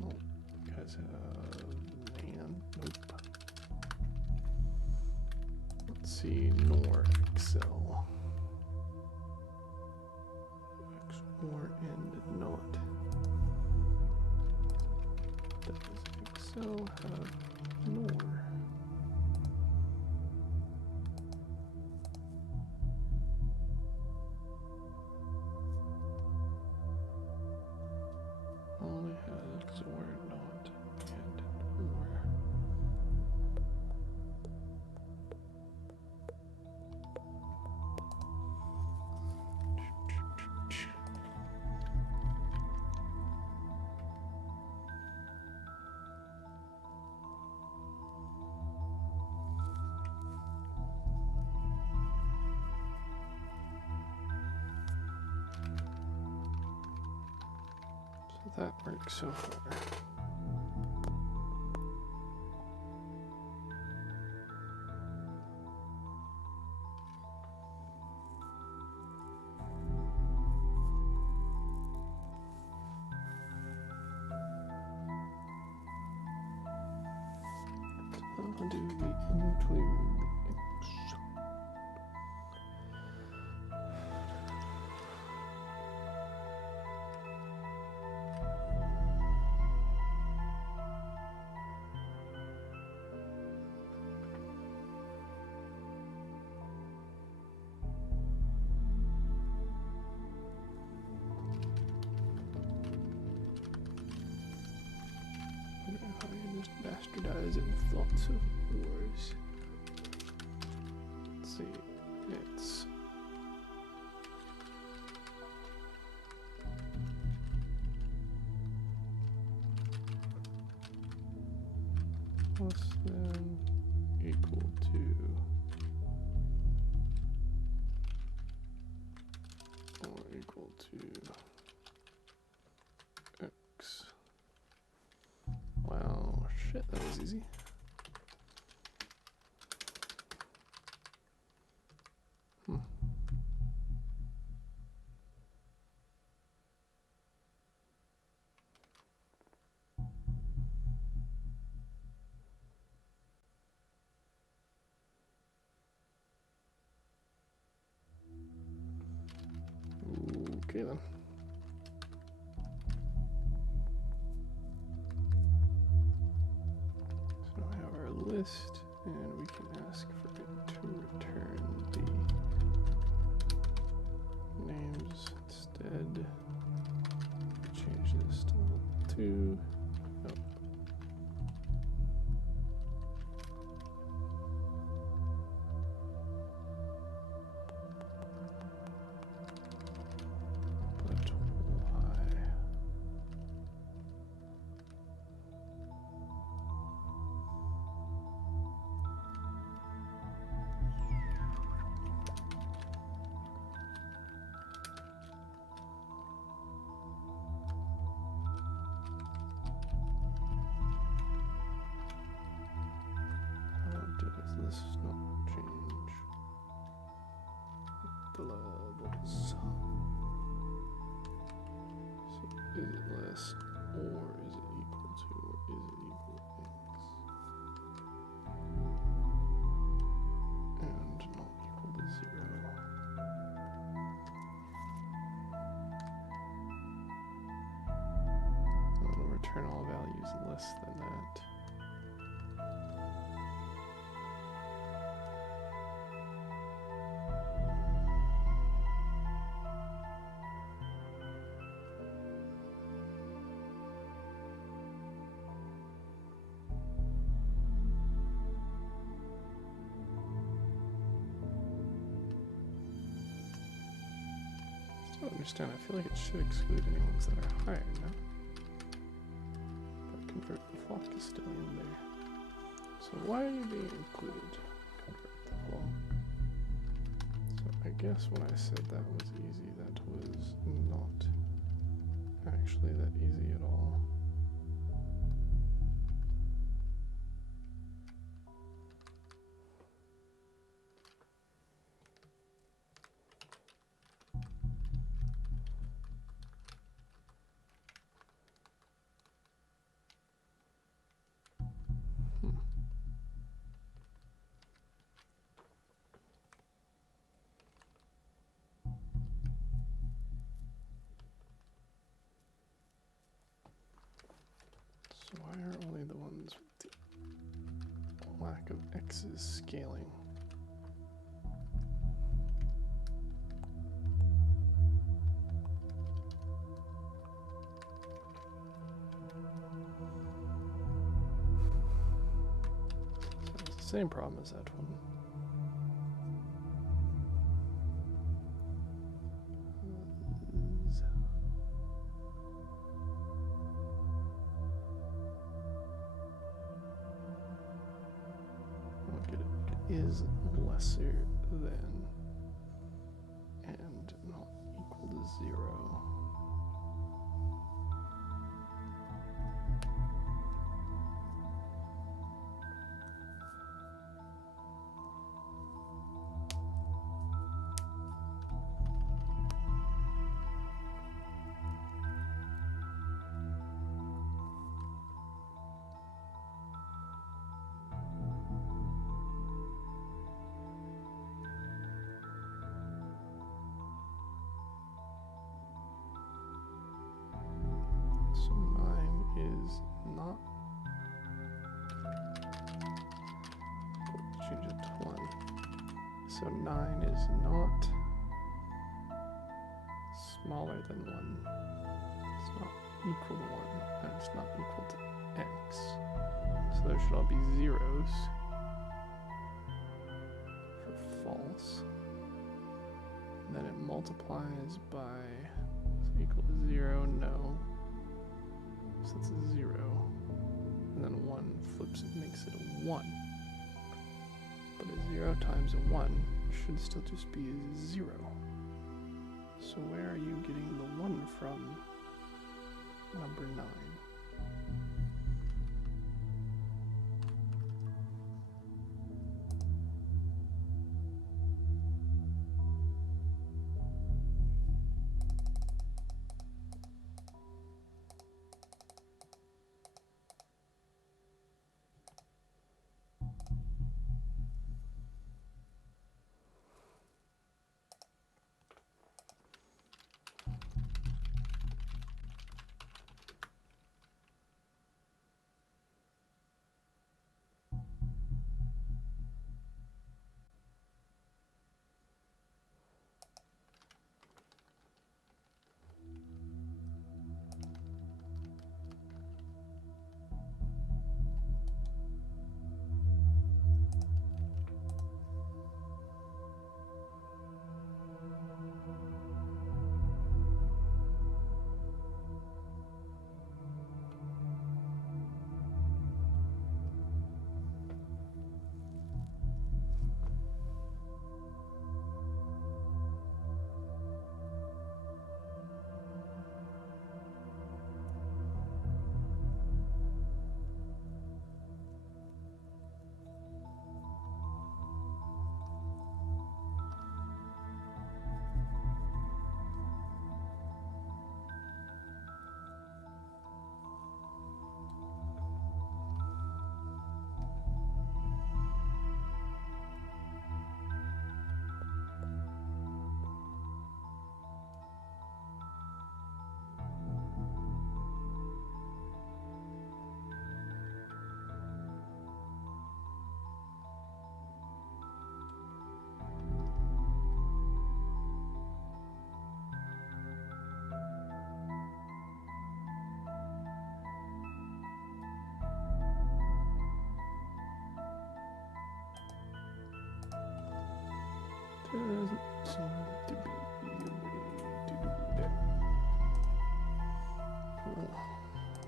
Nope. You guys have man? Nope. Let's see, nor Excel. X or and not. Does Excel have nor? Only has or not and or. So that works so far. How do we include X? Wonder if I can just bastardize it with lots of wars. Let's see, it's less than equal to easy. Okay then. So now we have our list, and we can ask for it to return the names instead. Change this to level 2. Nope. But why? How does this not change the levels? So is it less, or is it equal to, or is it equal to x? And not equal to 0. And it'll return all values less than that. I don't understand. I feel like it should exclude any ones that are higher, no? But convert the flock is still in there. So why are you being included? Convert the flock. So I guess when I said that was easy, that was not actually that easy at all. So why are only the ones with the lack of x's scaling? So it's the same problem as that one. Is lesser than and not equal to 0. So 9 is not. Change it to 1. So 9 is not smaller than 1. It's not equal to 1. And it's not equal to x. So there should all be zeros for false. And then it multiplies by equal to 0, no. So it's a 0. And then 1 flips it, makes it a 1. But a 0 times a 1 should still just be a 0. So where are you getting the 1 from? Number 9. Doesn't seem to be a way to do that.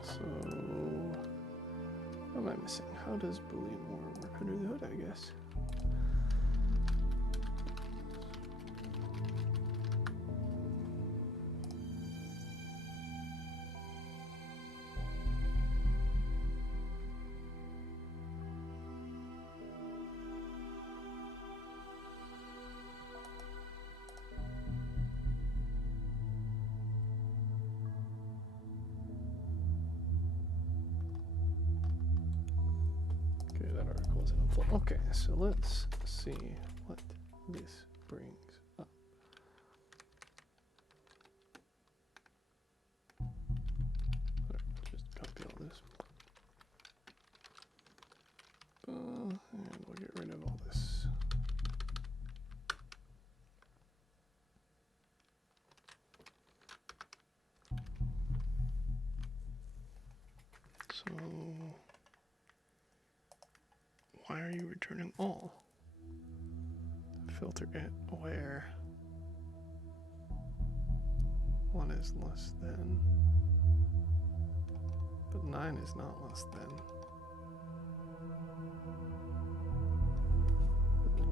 So, what am I missing? How does Boolean OR work under the hood, I guess? Okay, that article isn't helpful. Okay, so let's see what this brings up. Alright, just copy all this. And we'll get rid of all this. So, why are you returning all? Filter it where 1 is less than, but 9 is not less than.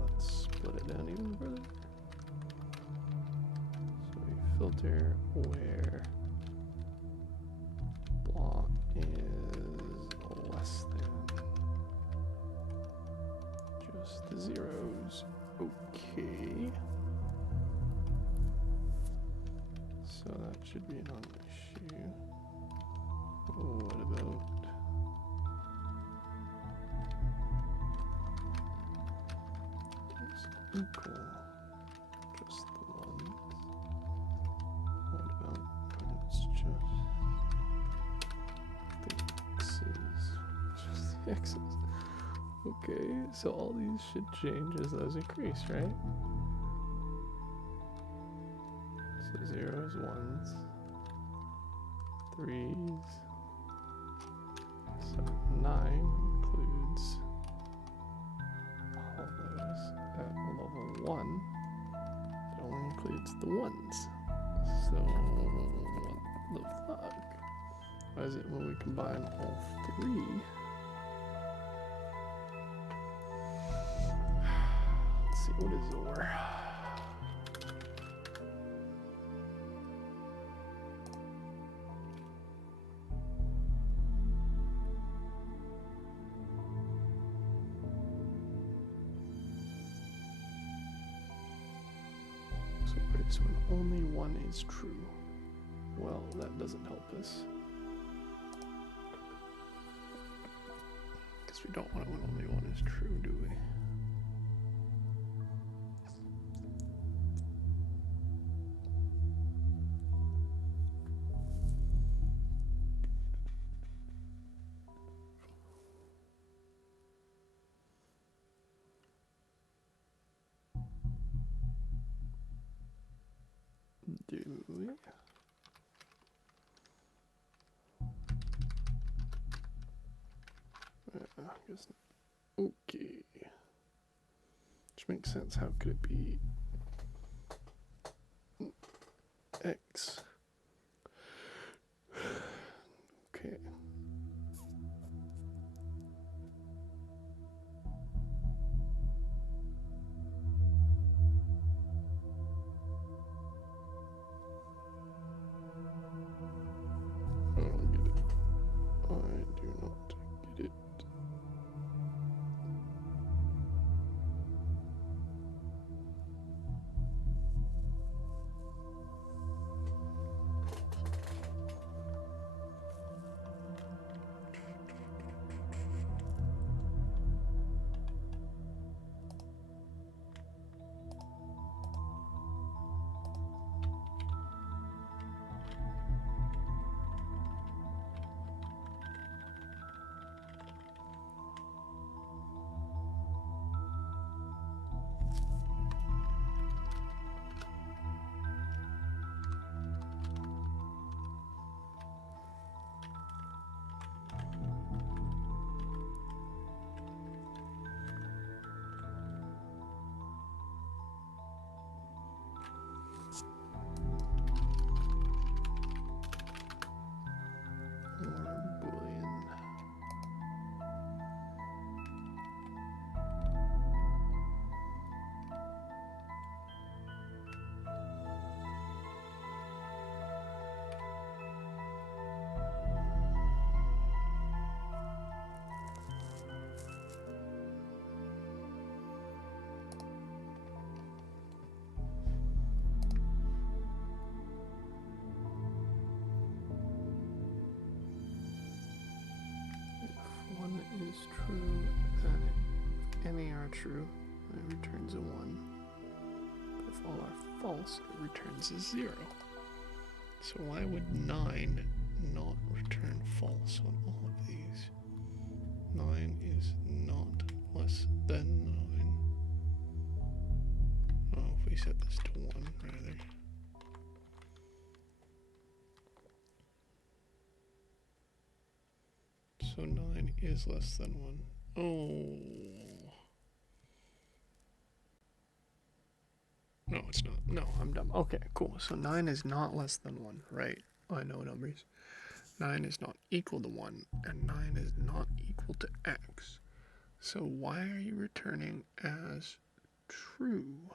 Let's split it down even further. So we filter where blah is less than just the zeros. Okay. So that should be a non-issue. What about equal just the ones? What about when it's just the x's? Just the x's. Okay, so all these should change as those increase, right? So zeros, ones, threes. So 9 includes all those. At level 1, it only includes the ones. So what the fuck? Why is it when we combine all 3? Let's see, what is OR? So it's when only 1 is true. Well, that doesn't help us. Because we don't want it when only 1 is true, do we? Do we? I guess not. Okay. Which makes sense. How could it be X? Okay. I don't get it. I do not get it. any are true, it returns a 1. But if all are false, it returns a 0. So why would 9 not return false on all of these? 9 is not less than 9. Oh, if we set this to 1, rather. So 9 is less than 1. Oh. No, it's not. No, I'm dumb. Okay, cool. So 9 is not less than 1, right? I know numbers. 9 is not equal to 1, and 9 is not equal to x. So why are you returning as true?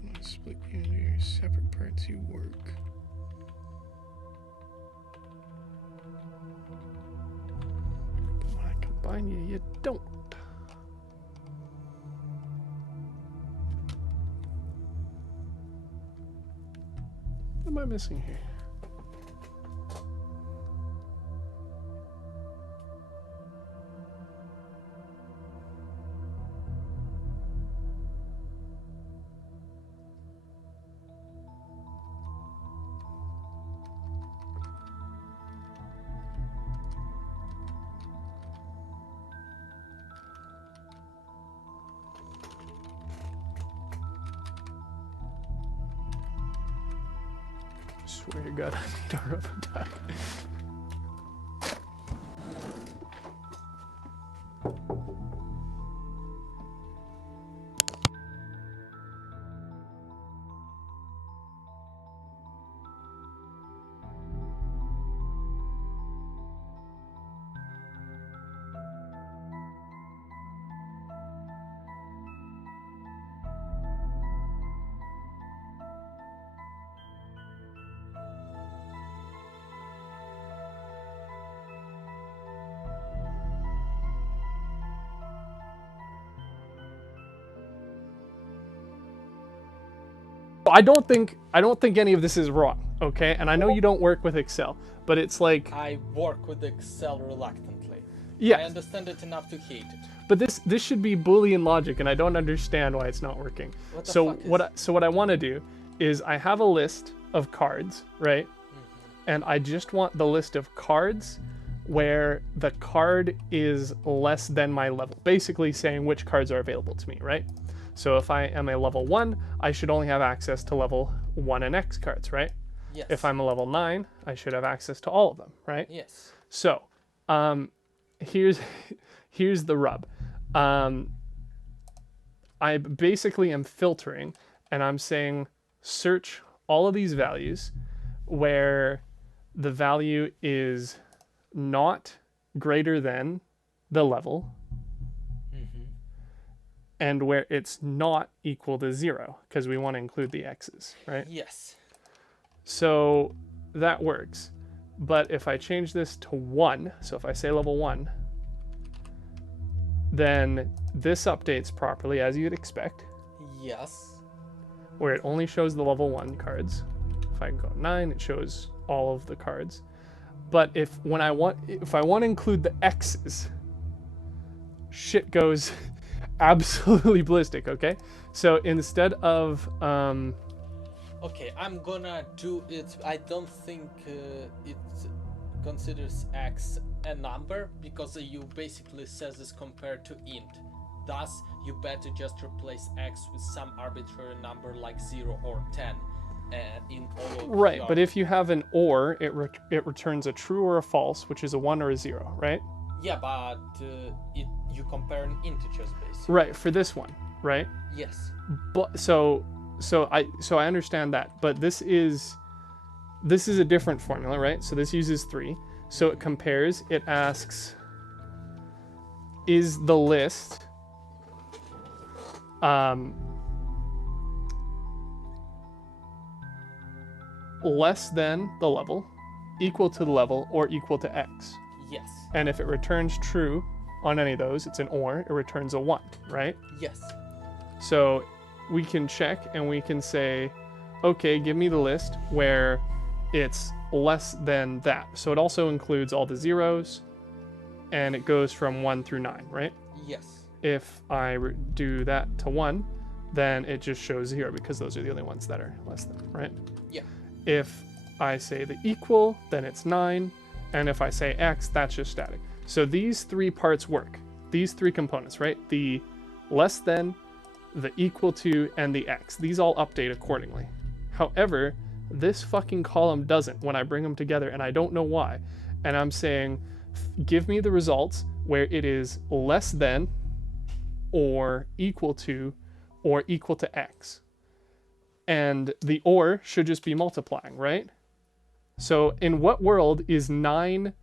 I'm gonna split you into your separate parts you work. But when I combine you, you don't. What am I missing here? I swear to God, I need a rubber duck. I don't think any of this is wrong, okay? And I know you don't work with Excel, but it's like I work with Excel reluctantly. yeah. I understand it enough to hate it. But this should be Boolean logic, and I don't understand why it's not working. What the So fuck is... what I want to do is I have a list of cards, right? And I just want the list of cards where the card is less than my level, basically saying which cards are available to me, right? So if I am a level 1, I should only have access to level 1 and X cards, right? Yes. If I'm a level 9, I should have access to all of them, right? Yes. So, here's the rub. I basically am filtering, and I'm saying search all of these values where the value is not greater than the level, and where it's not equal to 0, because we want to include the x's, right? Yes. So that works. But if I change this to 1, so if I say level 1, then this updates properly as you'd expect, Yes. where it only shows the level 1 cards. If I go 9, it shows all of the cards. But if I want to include the x's, shit goes absolutely ballistic, okay? So instead of Okay, I'm gonna do it. I don't think it considers x a number, because you basically says this compared to int. Thus, you better just replace x with some arbitrary number like 0 or 10 in all of right, your... but if you have an or, it returns a true or a false, which is a 1 or a 0, right? Yeah, but you compare in integers basically. Right, for this one, right? Yes. But so I understand that, but this is a different formula, right? So this uses 3. So it compares, it asks, is the list less than the level, equal to the level, or equal to x? Yes. And if it returns true on any of those, it's an or, it returns a 1, right? Yes. So we can check and we can say, okay, give me the list where it's less than that. So it also includes all the zeros, and it goes from 1 through 9, right? Yes. If I do that to 1, then it just shows 0 because those are the only ones that are less than, right? Yeah. If I say the equal, then it's 9, and if I say x, that's just static. So these 3 parts work. These 3 components, right? The less than, the equal to, and the x. These all update accordingly. However, this fucking column doesn't when I bring them together, and I don't know why. And I'm saying, give me the results where it is less than, or equal to x. And the or should just be multiplying, right? So in what world is 9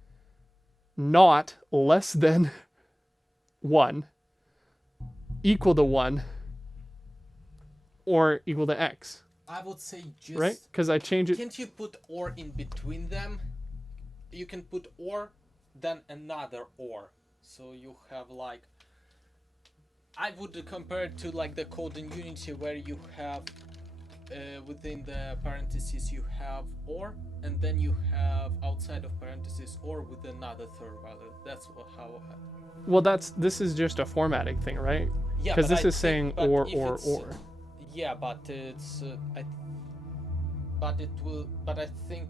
not less than 1, equal to 1, or equal to x? I would say just... Right? Because I change it... Can't you put or in between them? You can put or, then another or. So you have like... I would compare it to like the code in Unity where you have within the parentheses you have or, and then you have outside of parentheses or with another third value. That's how... Well, this is just a formatting thing, right? Yeah, because this I is saying think, or. Yeah, but it's but I think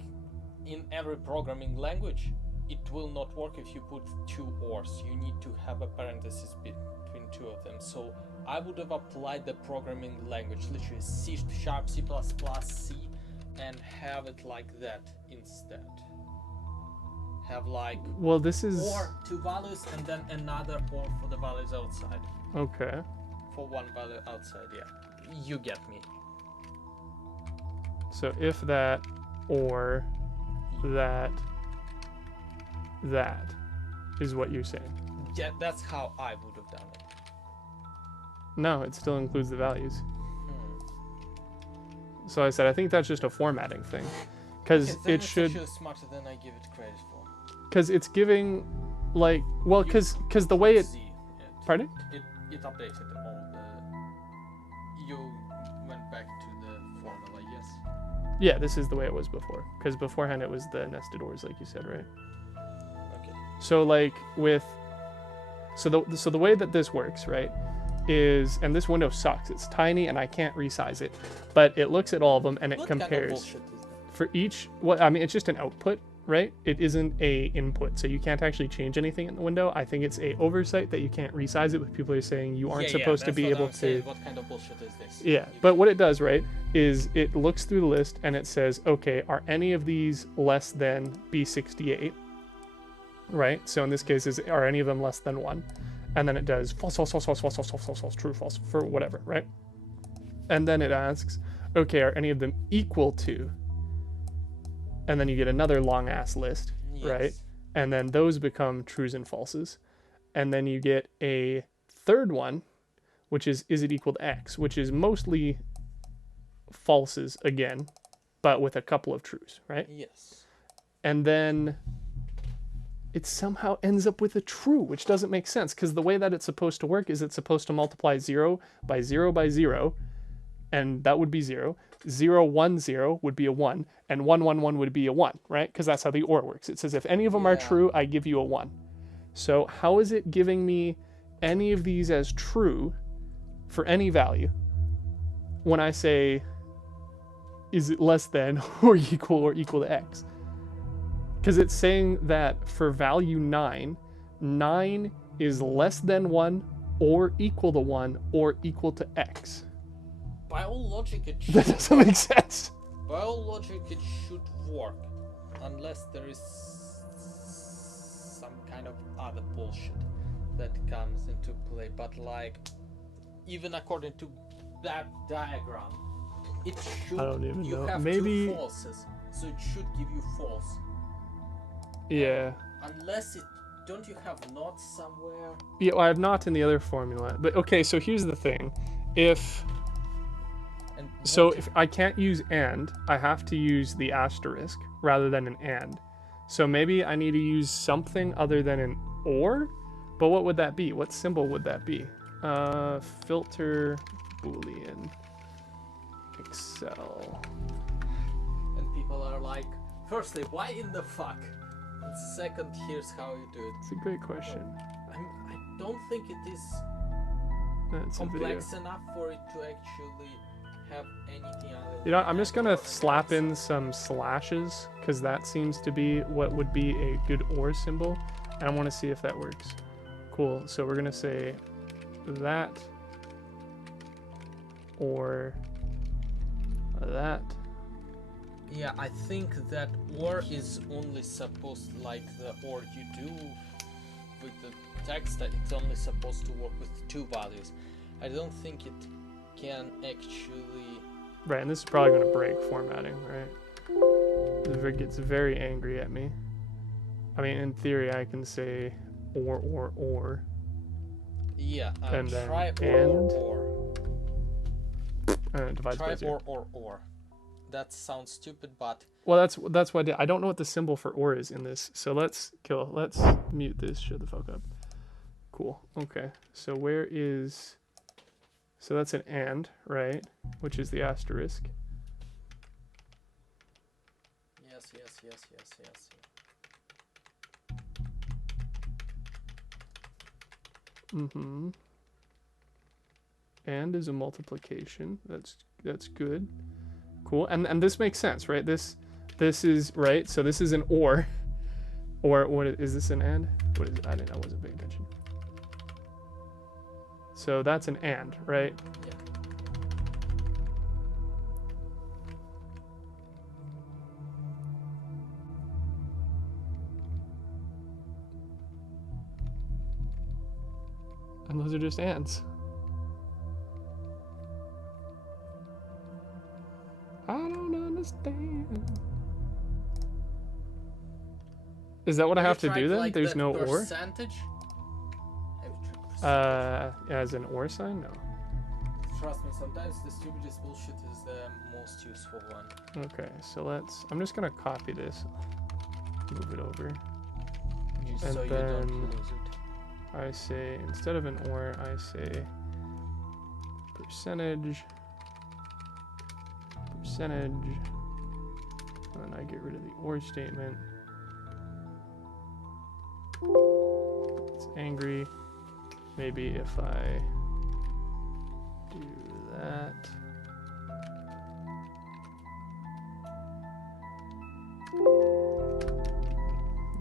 in every programming language it will not work if you put 2 ors. You need to have a parenthesis between 2 of them. So I would have applied the programming language, literally C#, C++, C, and have it like that instead. Have like well, this is or 2 values and then another or for the values outside. Okay. For 1 value outside, yeah. You get me. So if that or that is what you're saying. Yeah, that's how I would have done it. No, it still includes the values. So I said I think that's just a formatting thing, because Okay, it should. It's actually smarter than I give it credit for. Because it's giving, like, well, because the way it. Pardon? It updated all the. You went back to the formula, yes. Yeah, this is the way it was before. Because beforehand it was the nested ors, like you said, right? Okay. So like with. So the way that this works, right, is, and this window sucks. It's tiny and I can't resize it, but it looks at all of them and it What compares kind of bullshit is that? for each. Well, I mean, it's just an output, right? It isn't a input, so you can't actually change anything in the window. I think it's a oversight that you can't resize it. With people are saying you aren't supposed to be able to. What kind of bullshit is this? Yeah, but what it does, right, is it looks through the list and it says, okay, are any of these less than B68? Right? So in this case, are any of them less than 1? And then it does false, false, false, false, false, false, false, false, false, true, false, for whatever, right? And then it asks, okay, are any of them equal to? And then you get another long ass list, right? And then those become trues and falses. And then you get a third one, which is it equal to X, which is mostly falses again, but with a couple of trues, right? Yes. And then it somehow ends up with a true, which doesn't make sense, because the way that it's supposed to work is it's supposed to multiply 0 by 0 by 0, and that would be 0. 0, 1, 0 would be a 1, and 1, 1, 1 would be a 1, right? Because that's how the OR works. It says if any of them are true, I give you a 1. So how is it giving me any of these as true for any value when I say, is it less than or equal to X? Because it's saying that for value 9, 9 is less than 1 or equal to 1 or equal to X. By all logic, it should. That doesn't make sense. By all logic, it should work, unless there is some kind of other bullshit that comes into play. But like, even according to that diagram, it should. I don't even you know. have Maybe 2 falses, so it should give you false. Yeah. Unless it. Don't you have not somewhere? Yeah, well, I have not in the other formula. But okay, so here's the thing. If I can't use and, I have to use the asterisk rather than an and. So maybe I need to use something other than an or? But what would that be? What symbol would that be? Filter Boolean Excel. And people are like, Firstly, why in the fuck? And second, here's how you do it. It's a great question. I don't think it is That's a video. complex enough for it to actually have anything other You know, than I'm just that gonna or an slap accent. in some slashes because that seems to be what would be a good OR symbol, and I want to see if that works. Cool. So we're gonna say that or that. Yeah, I think that OR is only supposed, like the OR you do with the text, that it's only supposed to work with two values. I don't think it can actually. Right, and this is probably gonna break formatting, right? It gets very angry at me. I mean, in theory, I can say or. Yeah, And then try and. or. And it divides by Try 0. or. That sounds stupid, but Well, that's why I don't know what the symbol for or is in this. So let's mute this. Shut the fuck up. Cool. Okay. So where is? So that's an and, right? Which is the asterisk. yes. Mm-hmm. And is a multiplication. That's good. Cool. And this makes sense, right? This is right. So this is an or what is this an and? What is it? I wasn't paying attention. So that's an and, right? Yeah. And those are just ands. I don't understand. Is that what I have to do then? Like There's that no or? percentage? Have you tried percentage? As an or sign? No. Trust me, sometimes the stupidest bullshit is the most useful one. Okay, so I'm just gonna copy this. Move it over. Just And so you then don't lose it. I say, instead of an or, I say percentage, and then I get rid of the or statement. It's angry. Maybe if I do that.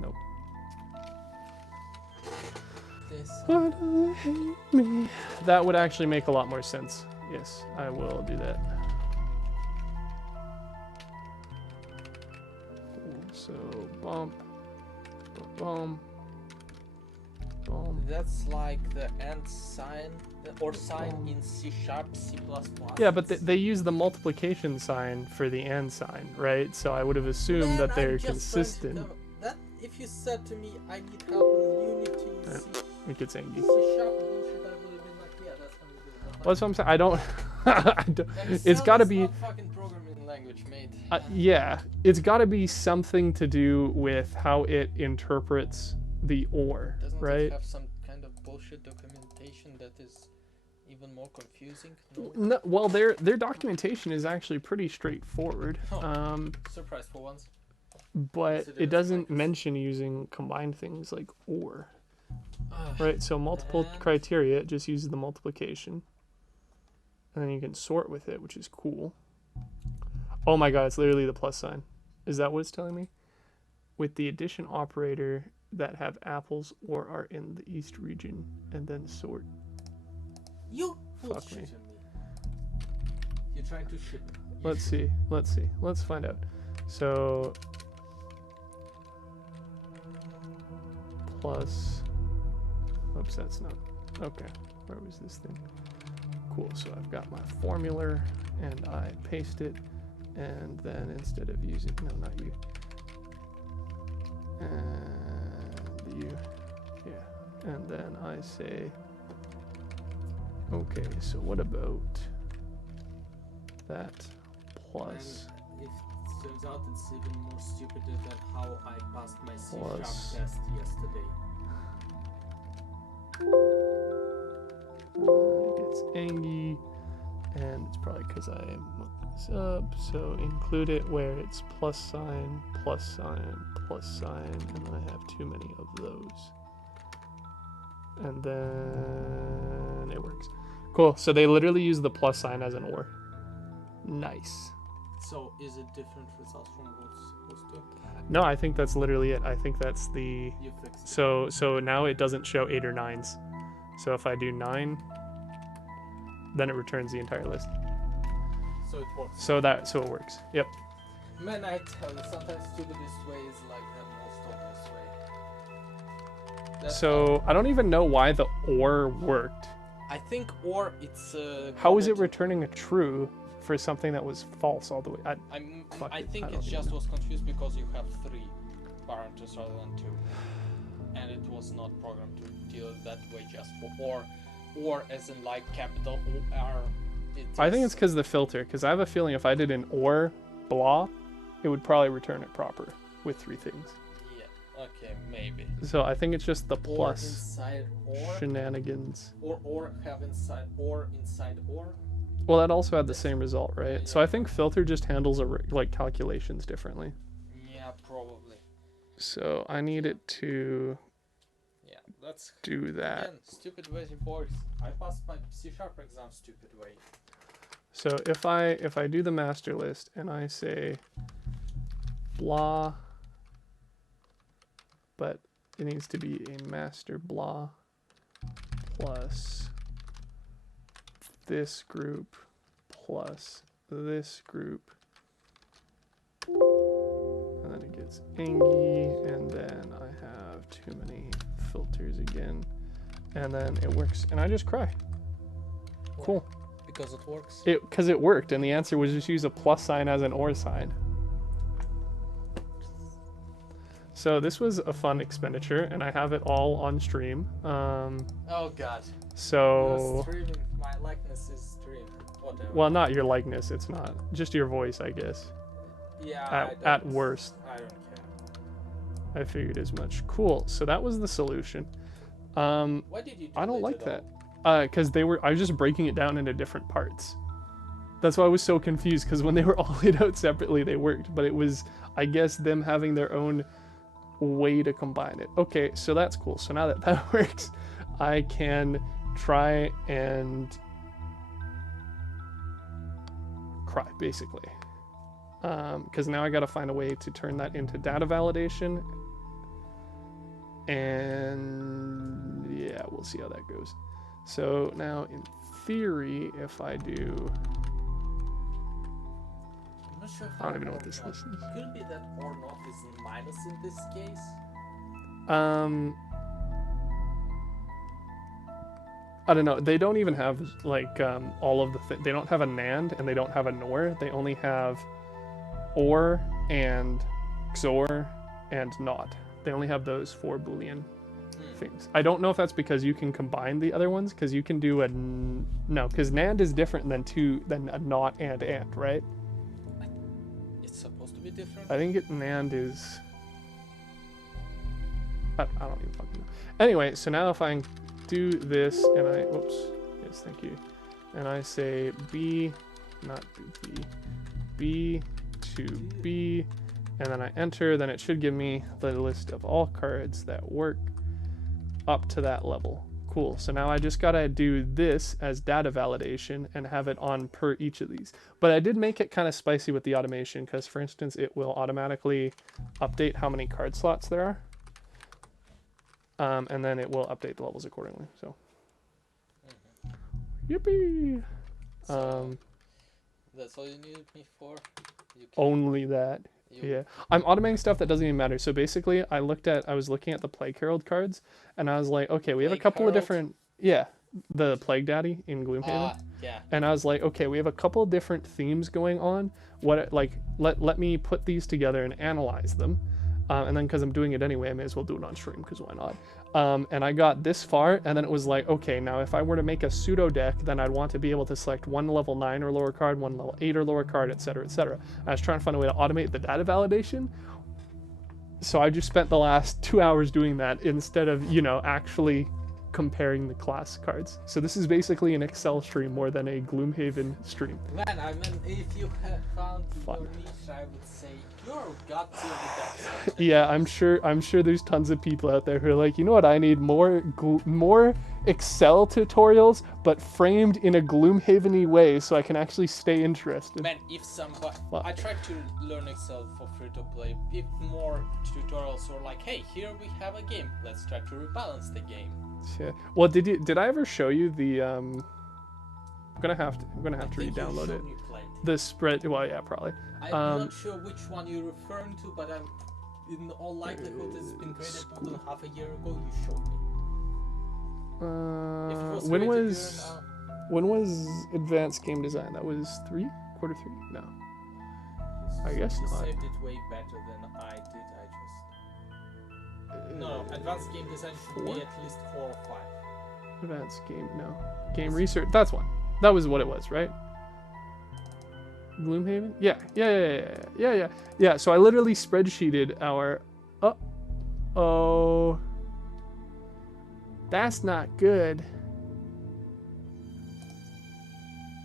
Nope. This. Why do they hate me? That would actually make a lot more sense. Yes, I will do that. Cool. So bump, boom, boom. That's like the and sign or sign in C#, C++. Yeah, but they use the multiplication sign for the and sign, right? So I would have assumed that they're consistent. That if you said to me, I need help with Unity, It gets angry. C# bullshit, I would have been like, yeah, that's how we do it. Well, that's what I'm saying. I don't. I don't it's Excel got to is be. not fucking programming language, mate. Yeah, it's got to be something to do with how it interprets the or, Doesn't right? it have some kind of bullshit documentation that is even more confusing? No? No, well, their documentation is actually pretty straightforward. Oh. Surprise for once. But Consider it it doesn't like- mention using combined things like or, Ah, right? So multiple And- criteria, it just uses the multiplication. And then you can sort with it, which is cool. Oh my god, it's literally the plus sign. Is that what it's telling me? With the addition operator that have apples or are in the east region, and then sort. You Fuck bullshitting me. me. You're trying to shit me. Let's see. Let's find out. So plus. Oops, that's not. Okay, where was this thing? Cool. So I've got my formula, and I paste it, and then instead of using not you, and you, yeah, and then I say, okay. So what about that plus? And it turns out it's even more stupid than how I passed my C# Plus. test yesterday. It gets angry, And it's probably because I mucked this up. So include it where it's plus sign, plus sign, plus sign, and then I have too many of those. And then it works. Cool. So they literally use the plus sign as an or. Nice. So is it different results from what's supposed to? No, I think that's literally it. I think that's the. You fixed it. So now it doesn't show 8 or 9s. So if I do 9, then it returns the entire list. So it works. So it works. Yep. Man, I tell you, sometimes stupidest way is like the most obvious way. That's So I don't even know why the or worked. I think or it's How is it returning a true for something that was false all the way? Fuck I it, think I it don't even just know. was confused because you have 3 parameters rather than 2, and it was not programmed to deal that way just for or as in like capital O-R. I think it's because of the filter. Because I have a feeling if I did an or blah, it would probably return it proper with 3 things. Yeah. Okay, maybe. So I think it's just the Or plus inside or shenanigans. or have inside or inside or. Well, that also had the same result, right? Yeah. So I think filter just handles like calculations differently. Yeah, probably. So I need it to Yeah, that's do that. again stupid way it works. I passed my C# exam stupid way. So if I do the master list and I say blah, but it needs to be a master blah plus this group plus this group, and then it gets angry, and then I have too many filters again, and then it works, and I just cry. Cool. Because it works. Because it worked, and the answer was just use a plus sign as an or sign. So this was a fun expenditure, and I have it all on stream. Oh god. So, You're streaming. My likeness is streamed. Whatever. well, not your likeness. It's not just your voice, I guess. Yeah. At worst, I don't care. I figured as much. Cool. So that was the solution. Why did you do I don't like at that. all? Because I was just breaking it down into different parts. That's why I was so confused, because when they were all laid out separately, they worked. But it was, I guess, them having their own way to combine it. Okay, so that's cool. So now that that works, I can try and cry, basically. Because now I got to find a way to turn that into data validation. And yeah, we'll see how that goes. So now, in theory, if I do... I'm not sure if I don't even know or what this not. list is. Could it be that or not is minus in this case? I don't know. They don't even have like all of the they don't have a NAND and they don't have a NOR. They only have OR and XOR and NOT. They only have those 4 Boolean things. I don't know if that's because you can combine the other ones, because you can do a no, because NAND is different than a NOT and, right? It's supposed to be different. I think NAND is... I don't even fucking know. Anyway, so now if I do this and I... Whoops. Yes, thank you. And I say B, not B, B to B, and then I enter, then it should give me the list of all cards that work up to that level. Cool. So now I just gotta do this as data validation and have it on per each of these. But I did make it kind of spicy with the automation, because for instance, it will automatically update how many card slots there are. And then it will update the levels accordingly. So, yippee! So, that's all you needed me for? You can, Only that. Yeah, I'm automating stuff that doesn't even matter. So basically, I was looking at the Plague Herald cards, and I was like, okay, we have a Plague couple of Herald? different, the Plague Daddy in Gloomhaven. Yeah. And I was like, okay, we have a couple of different themes going on. Let me put these together and analyze them. And then because I'm doing it anyway, I may as well do it on stream, because why not? And I got this far, and then it was like, okay, now if I were to make a pseudo deck, then I'd want to be able to select one level 9 or lower card, one level 8 or lower card, etc., etc. I was trying to find a way to automate the data validation. So I just spent the last 2 hours doing that instead of, actually comparing the class cards. So this is basically an Excel stream more than a Gloomhaven stream. Man, I mean, if you have found Fun. your niche, I would say you're got to the best. Yeah, I'm sure there's tons of people out there who are like, you know what, I need more Excel tutorials, but framed in a Gloomhaven-y way, so I can actually stay interested. Man, if somebody, I tried to learn Excel for free to play. If more tutorials were like, hey, here we have a game, let's try to rebalance the game. Yeah. Well, did I ever show you the I'm gonna have to re-download it. The spread. Well, yeah, probably. I'm not sure which one you're referring to, but I'm in all likelihood it's been created more than half a year ago. You showed me. When was advanced game design? That was quarter three? No. I guess you not. saved it way better than I did. No, advanced game design should be at least 4 or 5. Advanced game, no. Game research, that's one. That was what it was, right? Gloomhaven? Yeah, so I literally spreadsheeted our... Uh-oh. That's not good.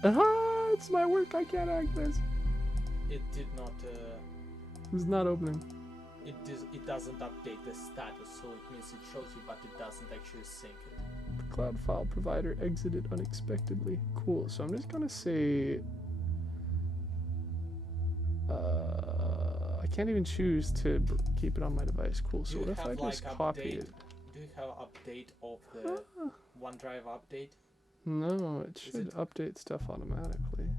It's my work, I can't access. It did not... It's not opening. It doesn't update the status, so it means it shows you, but it doesn't actually sync it. The cloud file provider exited unexpectedly. Cool. So I'm just gonna say, I can't even choose to keep it on my device. Cool. So what if I just copy it? Do you have update of the OneDrive update? No, it should update stuff automatically.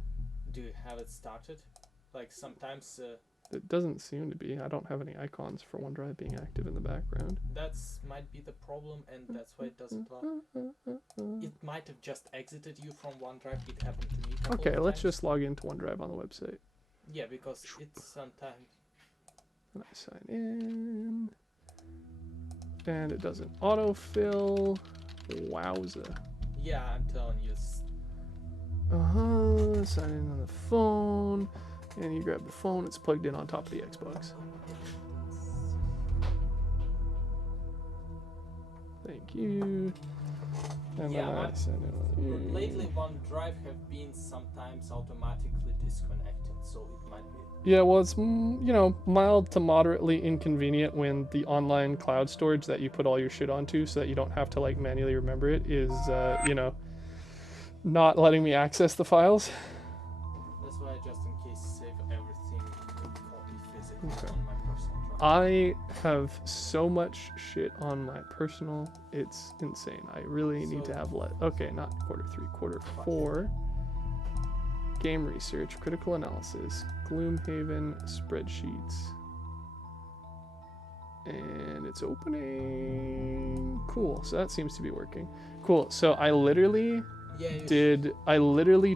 Do you have it started? Like sometimes. It doesn't seem to be. I don't have any icons for OneDrive being active in the background. That's might be the problem, and that's why it doesn't lock. It might have just exited you from OneDrive. It happened to me. Okay, let's just log into OneDrive on the website. Yeah, because it's sometimes. And I sign in, and it doesn't autofill. Wowza. Yeah, I'm telling you. Sign in on the phone. And you grab the phone, it's plugged in on top of the Xbox. Thank you. And yeah, then I send it. Lately OneDrive have been sometimes automatically disconnected, so it might be. Yeah, well, it's, mild to moderately inconvenient when the online cloud storage that you put all your shit onto so that you don't have to, like, manually remember it is, not letting me access the files. That's why I just in case save everything and copy physically Okay. on my personal drive. I have so much shit on my personal, it's insane. I really need to have okay, not quarter 3, quarter 4. Game research, critical analysis, Gloomhaven spreadsheets. And it's opening. Cool, so that seems to be working. Cool, so I literally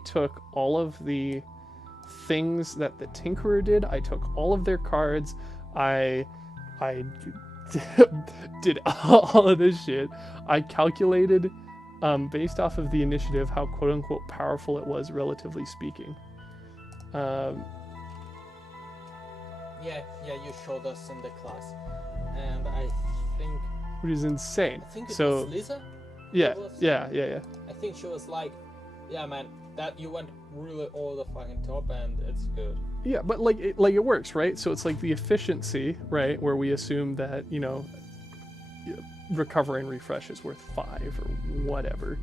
took all of the things that the Tinkerer did. I took all of their cards. I did all of this shit. I calculated based off of the initiative how quote-unquote powerful it was, relatively speaking. Yeah, you showed us in the class, and I think. Which is insane. I think it So was Lisa. yeah. I think she was like, "Yeah, man, that you went really over the fucking top, and it's good." Yeah, but it works, right? So it's like the efficiency, right, where we assume that recover and refresh is worth 5 or whatever,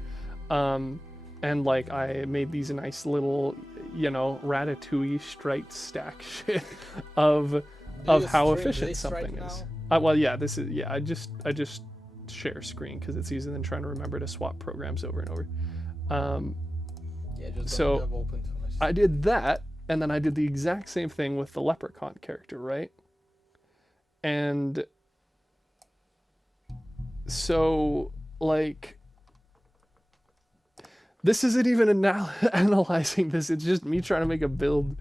and like I made these nice little Ratatouille striped stack shit of how efficient something is. Well, yeah, this is I just share screen because it's easier than trying to remember to swap programs over and over. Just so don't have open too much. I did that, and then I did the exact same thing with the leprechaun character, right? And so, like, this isn't even analyzing this. It's just me trying to make a build.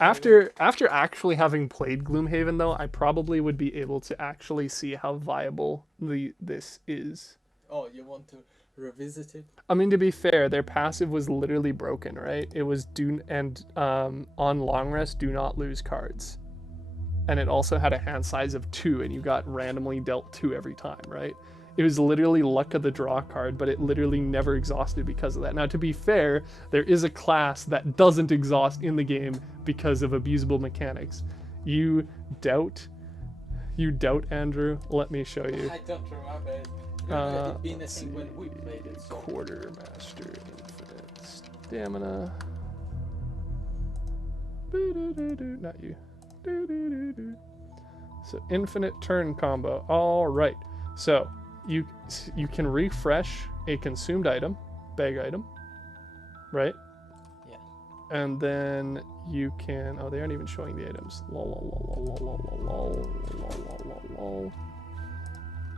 After actually having played Gloomhaven, though, I probably would be able to actually see how viable this is. Oh, you want to revisit it? I mean, to be fair, their passive was literally broken, right? It was on long rest, do not lose cards. and it also had a hand size of 2, and you got randomly dealt 2 every time, right? It was literally luck of the draw card, but it literally never exhausted because of that. Now, to be fair, there is a class that doesn't exhaust in the game because of abusable mechanics. You doubt, Andrew? Let me show you. I don't remember it. Remember it being a thing when we played it. So. Quartermaster Infinite Stamina. Not you. So infinite turn combo. All right. So you can refresh a consumed item, bag item, right? Yeah. And then you can. Oh, they aren't even showing the items. Lol lol lol lol lol lol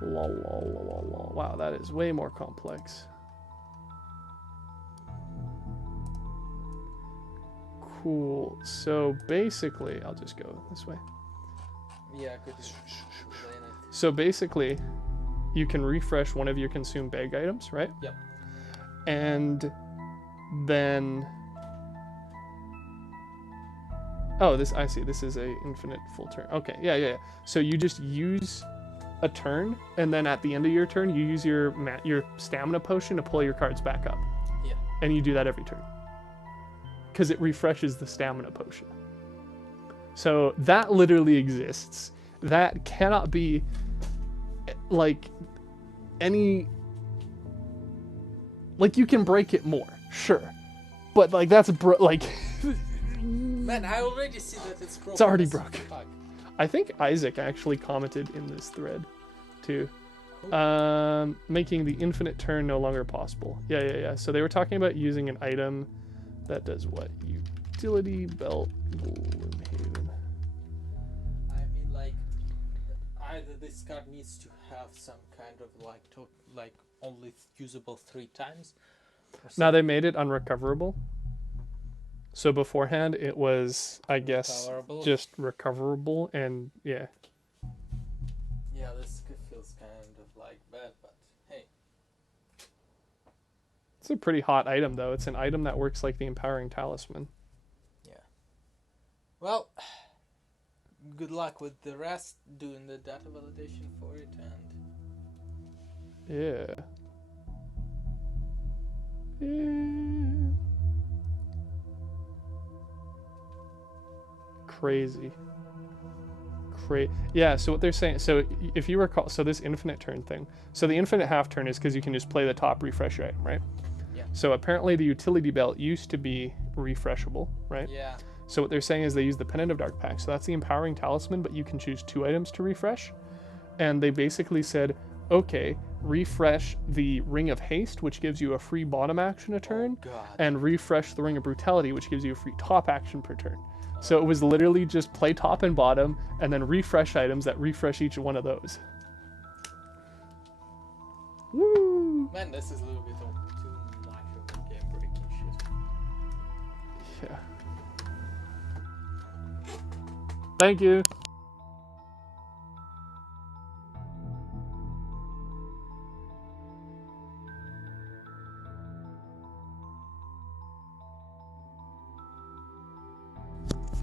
lol lol lol. Wow, that is way more complex. Cool. So basically, I'll just go this way. Yeah, could you explain it? So basically, you can refresh one of your consumed bag items, right? Yep. And then, oh, I see. This is a infinite full turn. Okay, yeah. So you just use a turn, and then at the end of your turn, you use your stamina potion to pull your cards back up. Yeah. And you do that every turn, because it refreshes the stamina potion. So that literally exists. That cannot be like any, like, you can break it more, sure, but like that's like Man, I already see that it's broken. It's already as broken. fuck. I think Isaac actually commented in this thread too. Making the infinite turn no longer possible. Yeah. So they were talking about using an item that does what? Utility belt Gloomhaven. I mean, like, either this card needs to have some kind of like only usable 3 times. Now they made it unrecoverable. So beforehand it was, I guess, Recoverable. just recoverable, and yeah. Yeah, this feels kind of like bad, but hey. It's a pretty hot item though. It's an item that works like the empowering talisman. Yeah. Well, good luck with the rest, doing the data validation for it, and Yeah. Crazy. Yeah, so what they're saying, so if you recall, so this infinite turn thing, so the infinite half turn is because you can just play the top refresh item, right? Yeah. So apparently the utility belt used to be refreshable, right? yeah. So what they're saying is they use the Pennant of Dark Pact. So that's the empowering talisman, but you can choose 2 items to refresh. And they basically said, okay, refresh the Ring of Haste, which gives you a free bottom action a turn, Oh, God. and refresh the Ring of Brutality, which gives you a free top action per turn. So it was literally just play top and bottom, and then refresh items that refresh each one of those. Woo! Man, this is a little bit too much of a game breaking shit. Yeah. Thank you.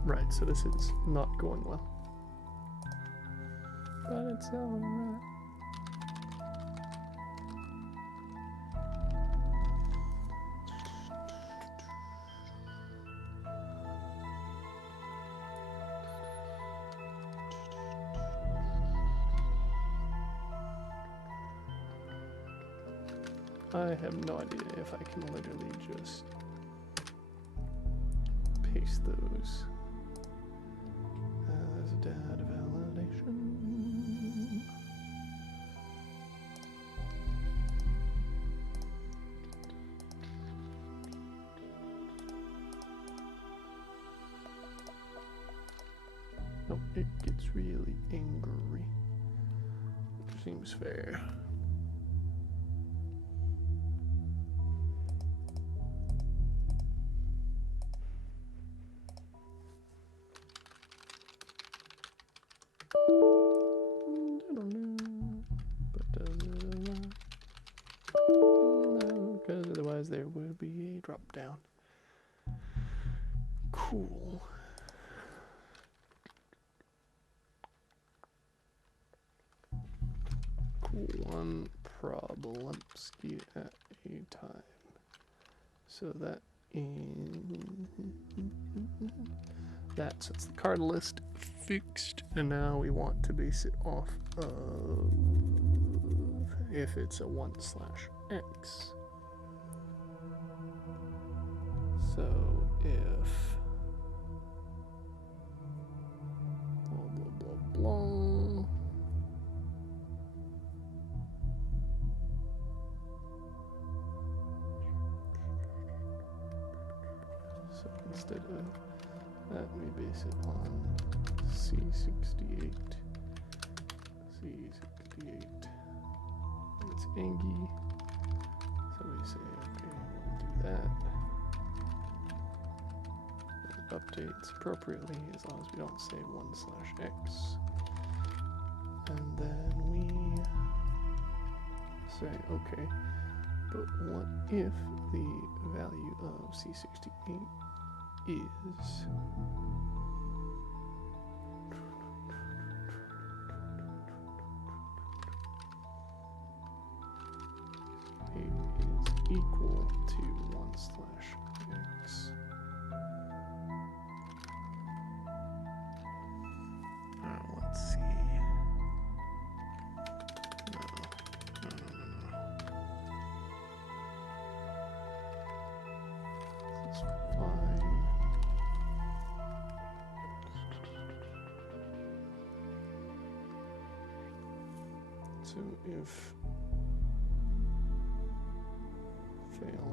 Right, so this is not going well. But it's alright. I have no idea if I can literally just paste those. As data validation. No, it gets really angry. Which seems fair. But does it allow? No, because otherwise there would be a drop down. Cool. one problemski at a time. So that so it's the card list fixed, and now we want to base it off of if it's a 1/x. So if blah blah blah blah. So instead of that, we base it on C68. C68. It's Angie. So we say, okay, we'll do that. It updates appropriately as long as we don't say 1/x. And then we say, okay, but what if the value of C68 is equal to 1/x. Let's see. No. This is fine. So if fail.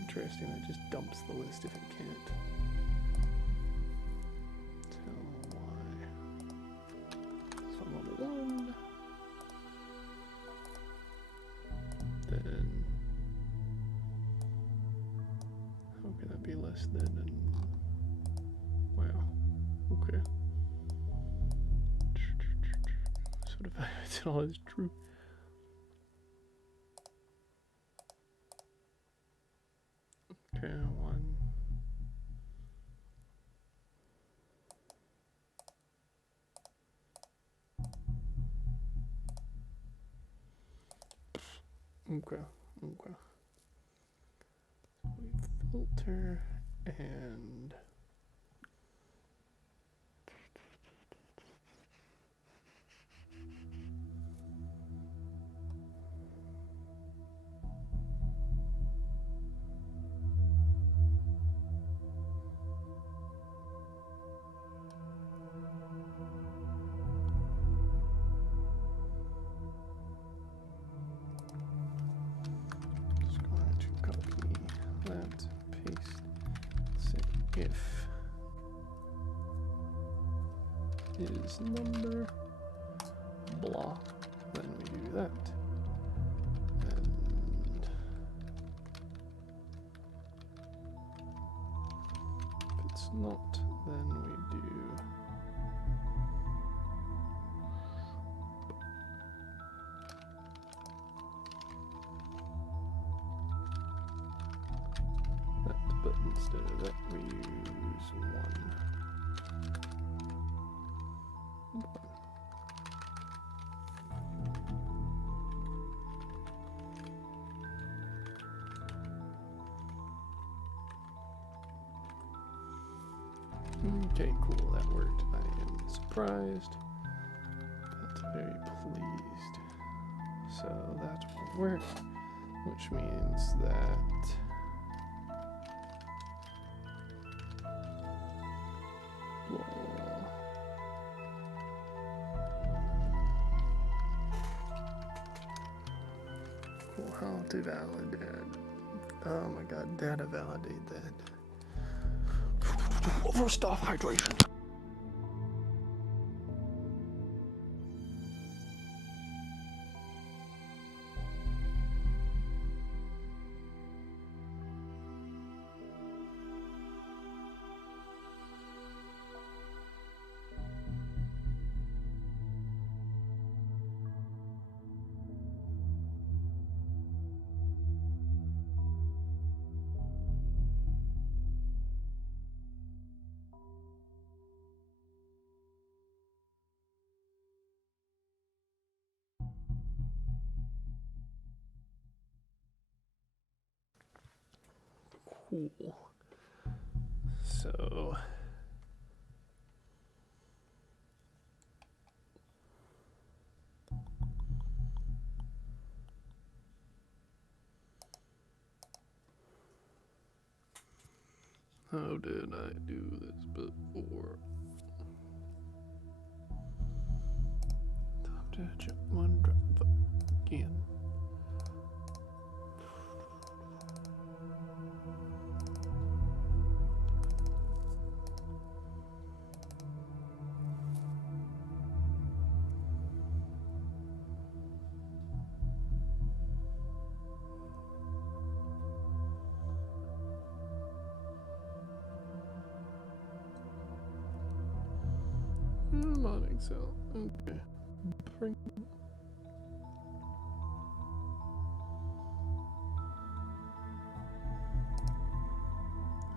Interesting, that just dumps the list if it can't tell why. So I'm level 1. Then how can that be less than wow. Okay. Sort of evaluates it all as true. Okay, 1. Okay. So we filter and if is number blah, then we do that. And if it's not, then we do that, but instead of that we use 1. Okay, cool, that worked. I am surprised, but very pleased. So that will work, which means that cool, how to validate. Oh my god, data validate that. First off, hydration. Cool. So how did I do this before? Time to jump one drop again. I'm on Excel. Okay. Bring.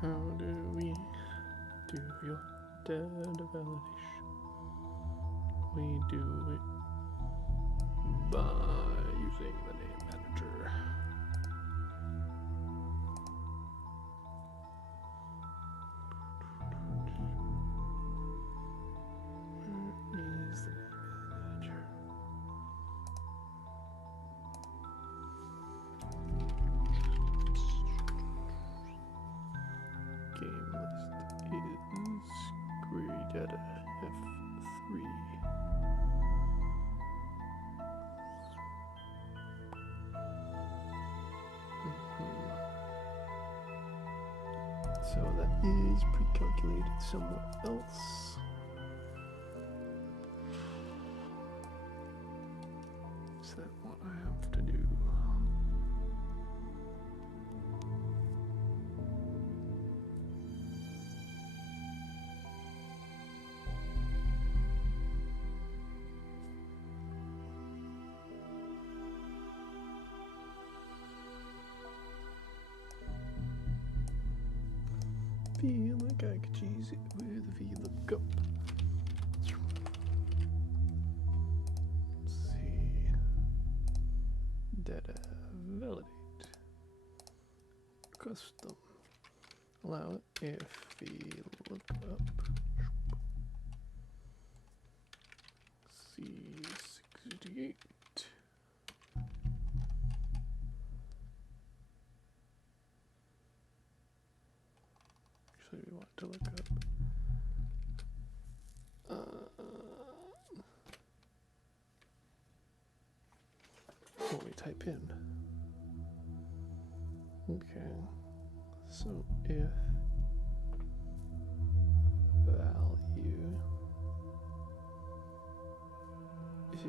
How do we do your data validation? We do it by using the name manager. Where is the name manager? Game list is query data F3. So that is pre-calculated somewhere else. Is that what I have to do? Feel like I could use it with a VLOOKUP. Let's see. Data validate. Custom. Allow it if VLOOKUP. C68. Actually, we want to look up. What we type in. Okay. So if value is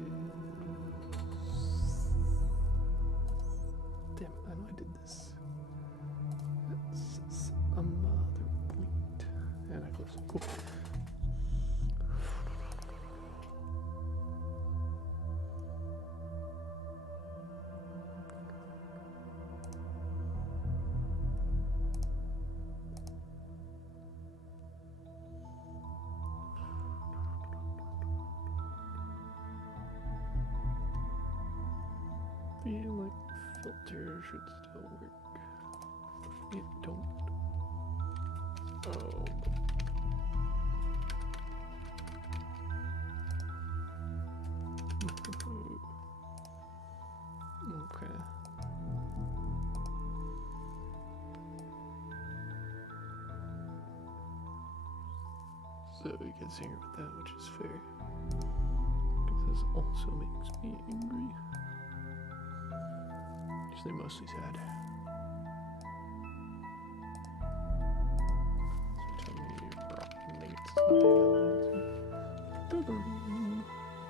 damn it, I know I did this. That's a mother point. And I close it. Cool. Feel like filter should still work. It don't. Oh. Okay. So he gets angry with that, which is fair. Because this also makes me angry. Actually, mostly sad. So tell me you brought mates.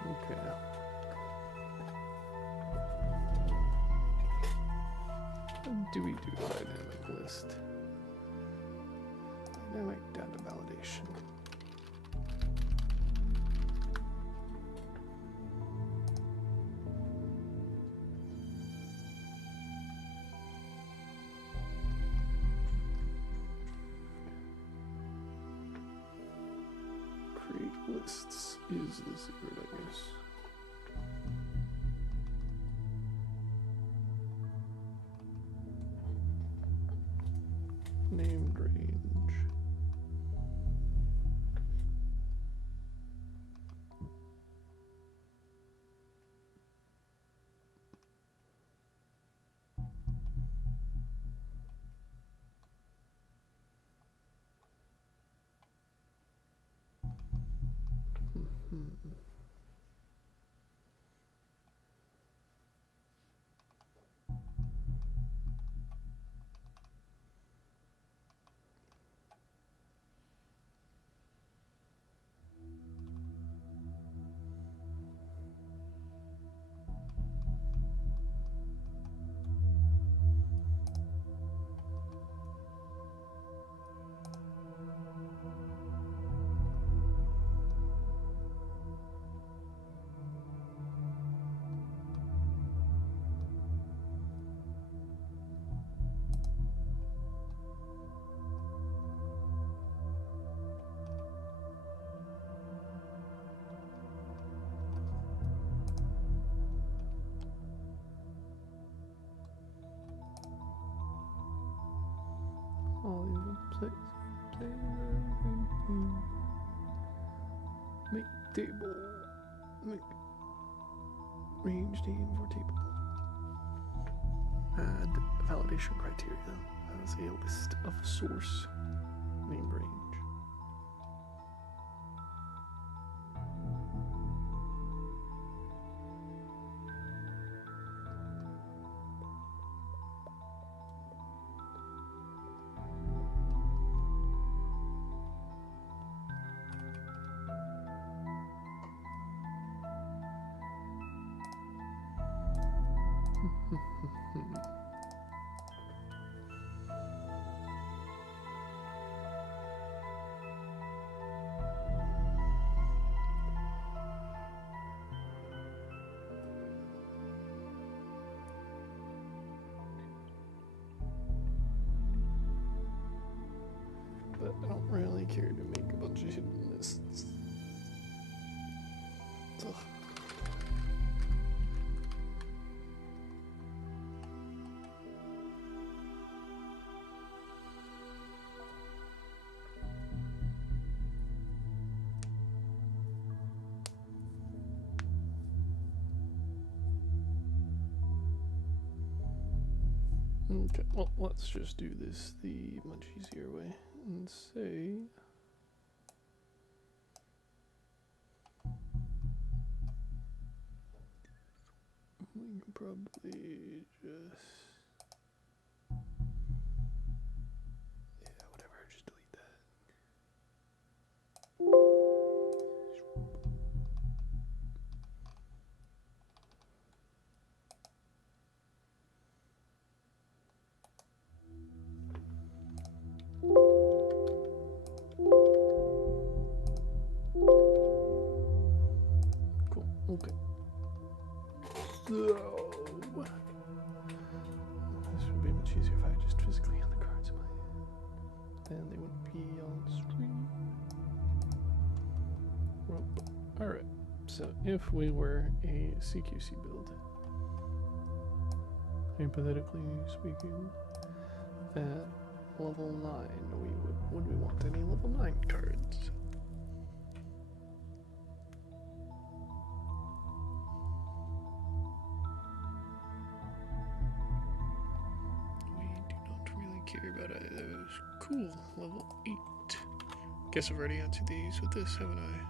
Okay. What do we do dynamic list? Dynamic data validation. Create lists is the secret, I guess. All these places. Make table. Make range name for table. Add validation criteria as a list of source name range. But I don't really care to make a bunch of hidden lists. Ugh. Okay, well, let's just do this the much easier way and say we can probably just, yeah, whatever, just delete that. Cool, okay. So, this would be much easier if I just physically had the cards in my hand. Then they wouldn't be on screen. Alright, so if we were a CQC build, hypothetically speaking, at level 9, would we want any level 9 cards? Care about either of those. Cool, level 8. Guess I've already answered these with this, haven't I?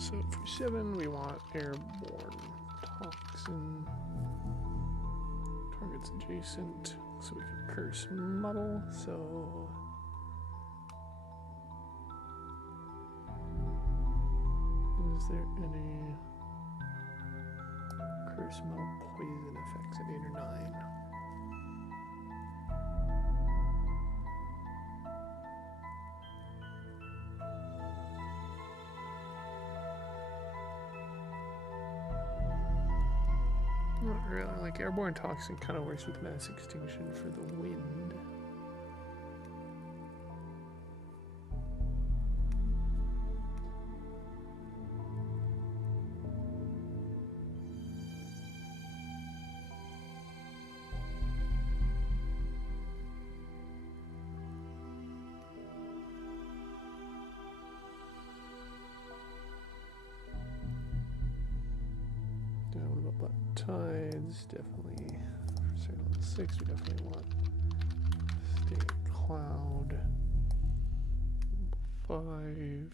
So for 7, we want airborne toxin. Targets adjacent, so we can curse model. So is there any curse metal poison effects at 8 or 9? Not really. Like airborne toxin kind of works with mass extinction for the wind. Tides, definitely. For say level 6, we definitely want state cloud. 5.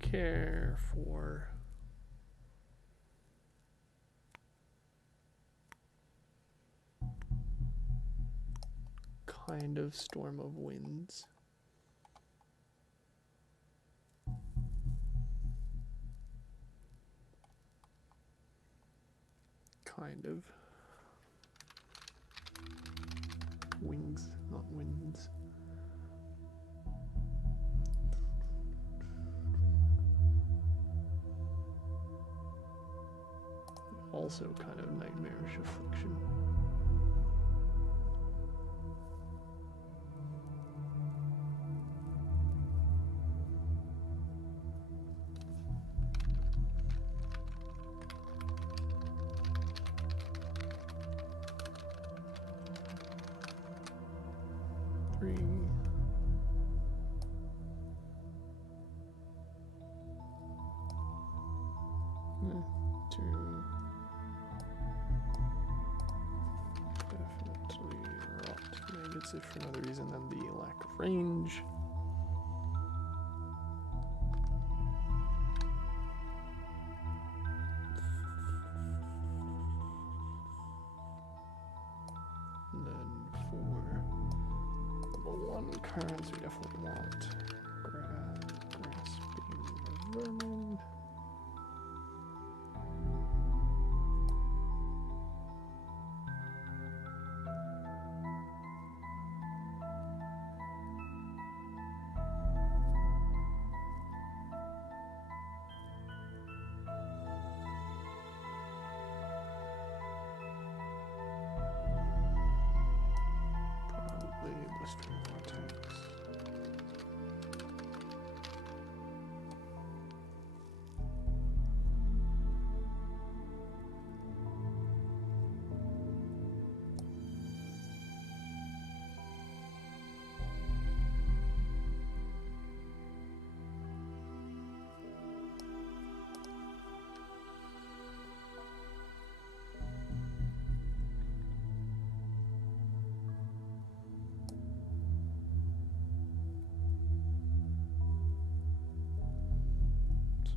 Care for kind of storm of winds. Kind of wings, not winds. Also kind of nightmarish affliction. If for another reason than the lack of range. And then for level 1 cards, we definitely want grasping vermin.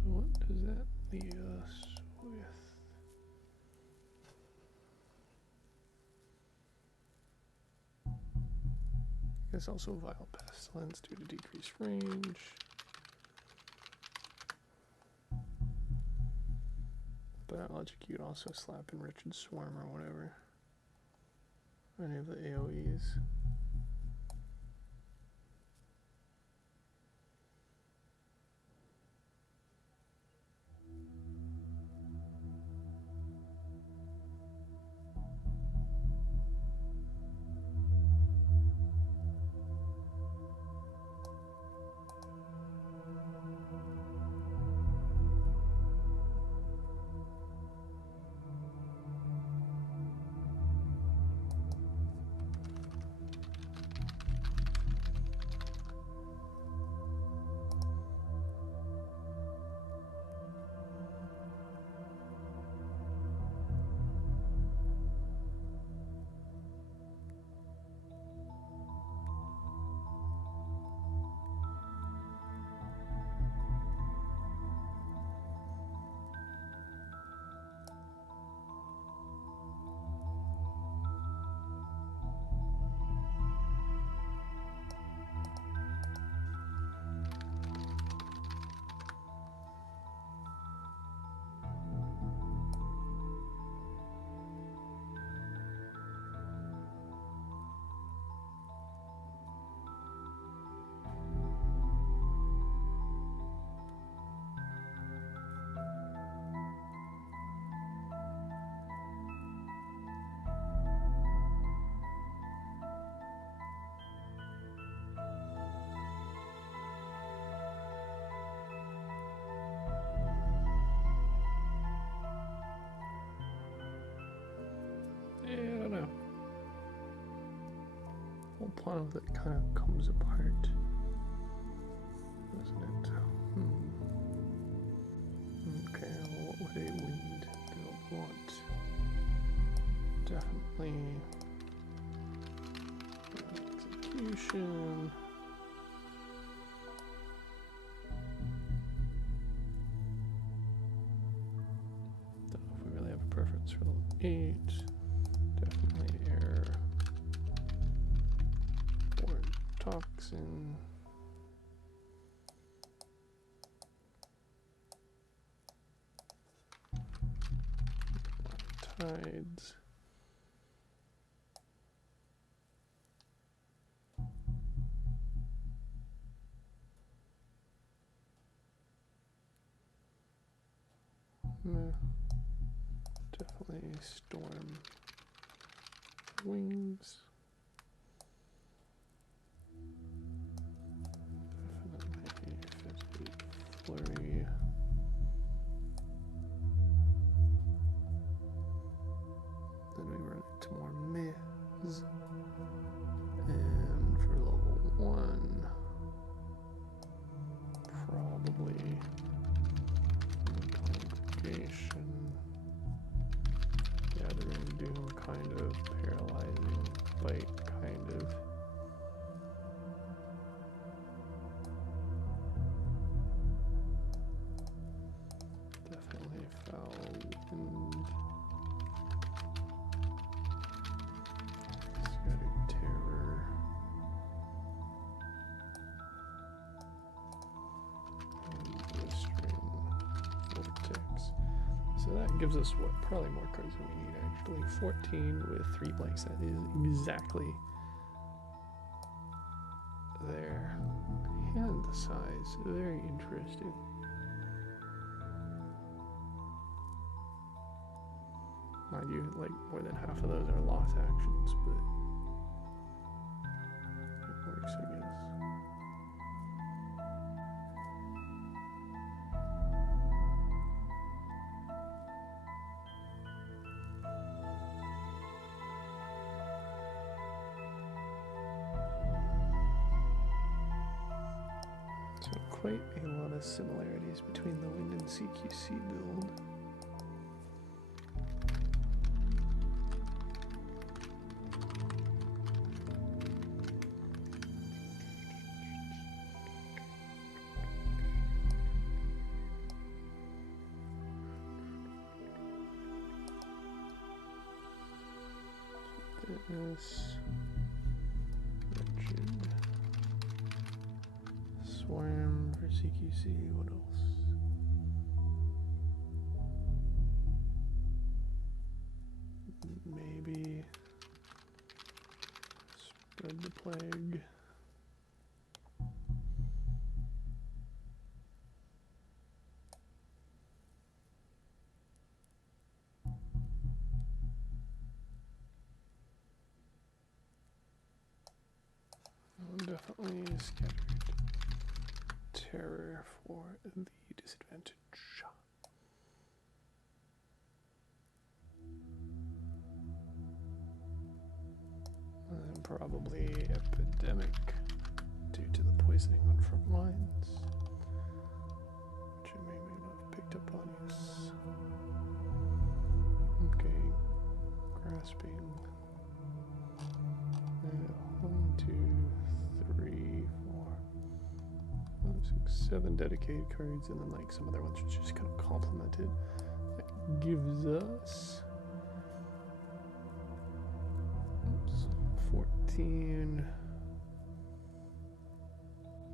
What does that leave us with? I guess also vile pestilence due to decreased range. But that logic, you'd also slap in Wretched Swarm or whatever. Any of the AoEs. Yeah, I don't know. The whole plot of it kind of comes apart, doesn't it? Okay, well, what would a wind build want? Definitely Execution. Don't know if we really have a preference for level 8. Definitely air. Born toxin. Tides. No. Definitely storm wings. Definitely fifty flurry. Then we run into more mids. And for level 1, probably congregation, gathering doom, kind of paralyzing, bite, kind of. Definitely foul wind. Scattered terror. And blistering vortex. So that gives us what? Probably more cards than we need actually. 14 with 3 blanks. That is exactly their hand size. Very interesting. Mind you, like more than half of those are loss actions, but it works, I guess. So quite a lot of similarities between the Wind and CQC build. This wretched swarm for CQC. What else? Maybe spread the plague. Definitely scattered terror for the disadvantage. And probably epidemic due to the poisoning on front lines, which I may not have picked up on. Yes. Okay, grasping. 1, 2, 3, 4, 5, 6, 7 dedicated cards, and then like some other ones which just kind of complemented. That gives us 14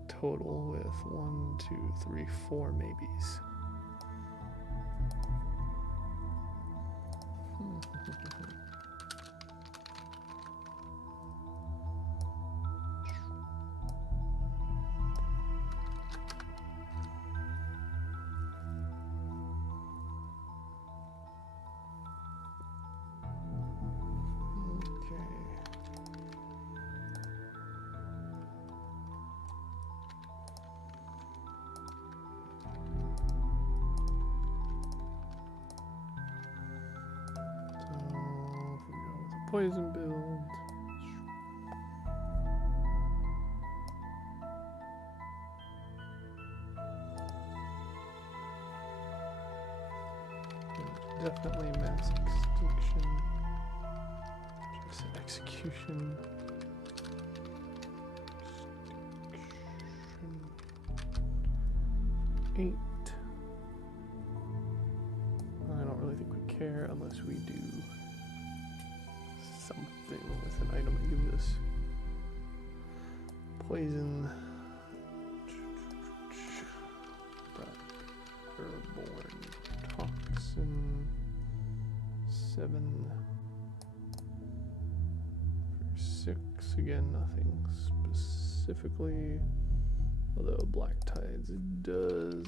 total with 1, 2, 3, 4 maybes. Poison build. Definitely mass extinction. Execution. 8. I don't really think we care unless we do something with an item that gives us poison. Airborne toxin 7 for 6. Again, nothing specifically, although Black Tides does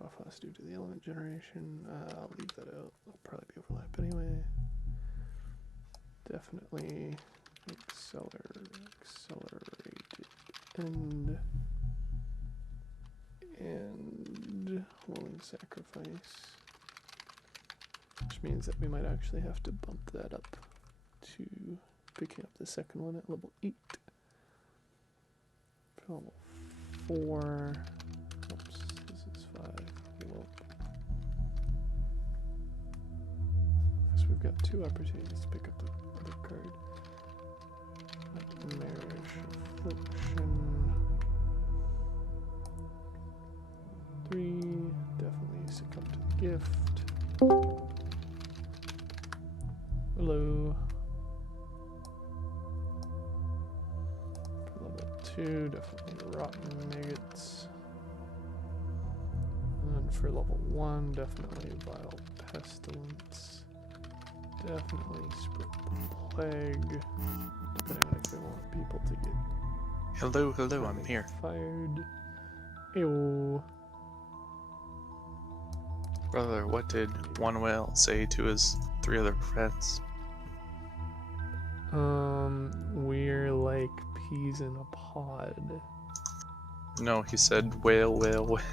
buff us due to the element generation. I'll leave that out. It'll probably be overlap anyway. Definitely accelerated and willing sacrifice, which means that we might actually have to bump that up to picking up the second one at level 8. For level 4. Oops, this is 5. Well, so we've got 2 opportunities to pick up the other card. Marriage affliction. 3. Definitely succumb to the gift. Hello. For level 2, definitely rotten maggots. And then for level 1, definitely vile pestilence. Definitely spread the plague. Depending on if they want people to get Hello, I'm here. fired. Ew. Brother, what did one whale say to his 3 other friends? We're like peas in a pod. No, he said whale, whale, whale.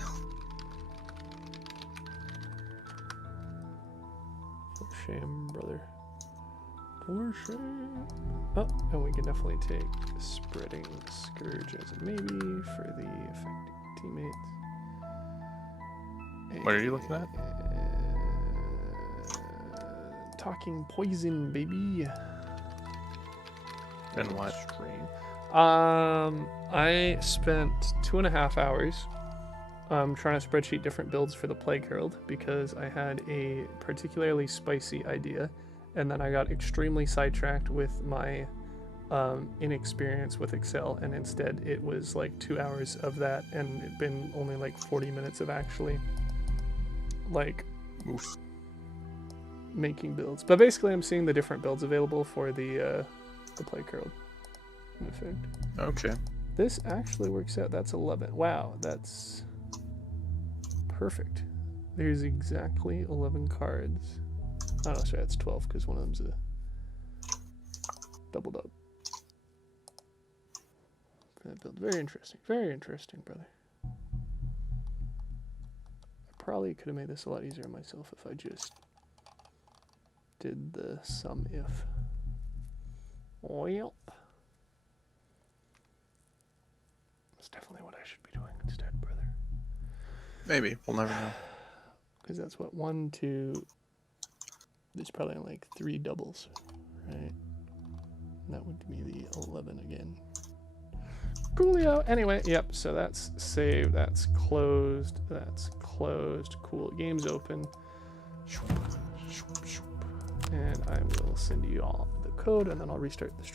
For shame, brother. For shame. Oh, and we can definitely take Spreading Scourge as a maybe for the affected teammates. What are you looking at? Talking poison, baby. And what? Strain. I spent 2.5 hours trying to spreadsheet different builds for the Plague Herald because I had a particularly spicy idea, and then I got extremely sidetracked with my inexperience with Excel, and instead it was like 2 hours of that, and it'd been only like 40 minutes of actually like Oof. making builds. But basically I'm seeing the different builds available for the Plague Herald in effect. Okay. This actually works out. That's 11. Wow, that's perfect. There's exactly 11 cards. Oh no, sorry, that's 12 because one of them's a doubled up. That build. Very interesting, brother. I probably could have made this a lot easier myself if I just did the sum if. Well, that's definitely what I should be doing instead, brother. Maybe. We'll never know. Because that's what 1, 2. There's probably like 3 doubles, right? And that would be the 11 again. Coolio. Anyway, yep. So that's saved. That's closed. That's closed. Cool. Game's open. And I will send you all the code, and then I'll restart the stream.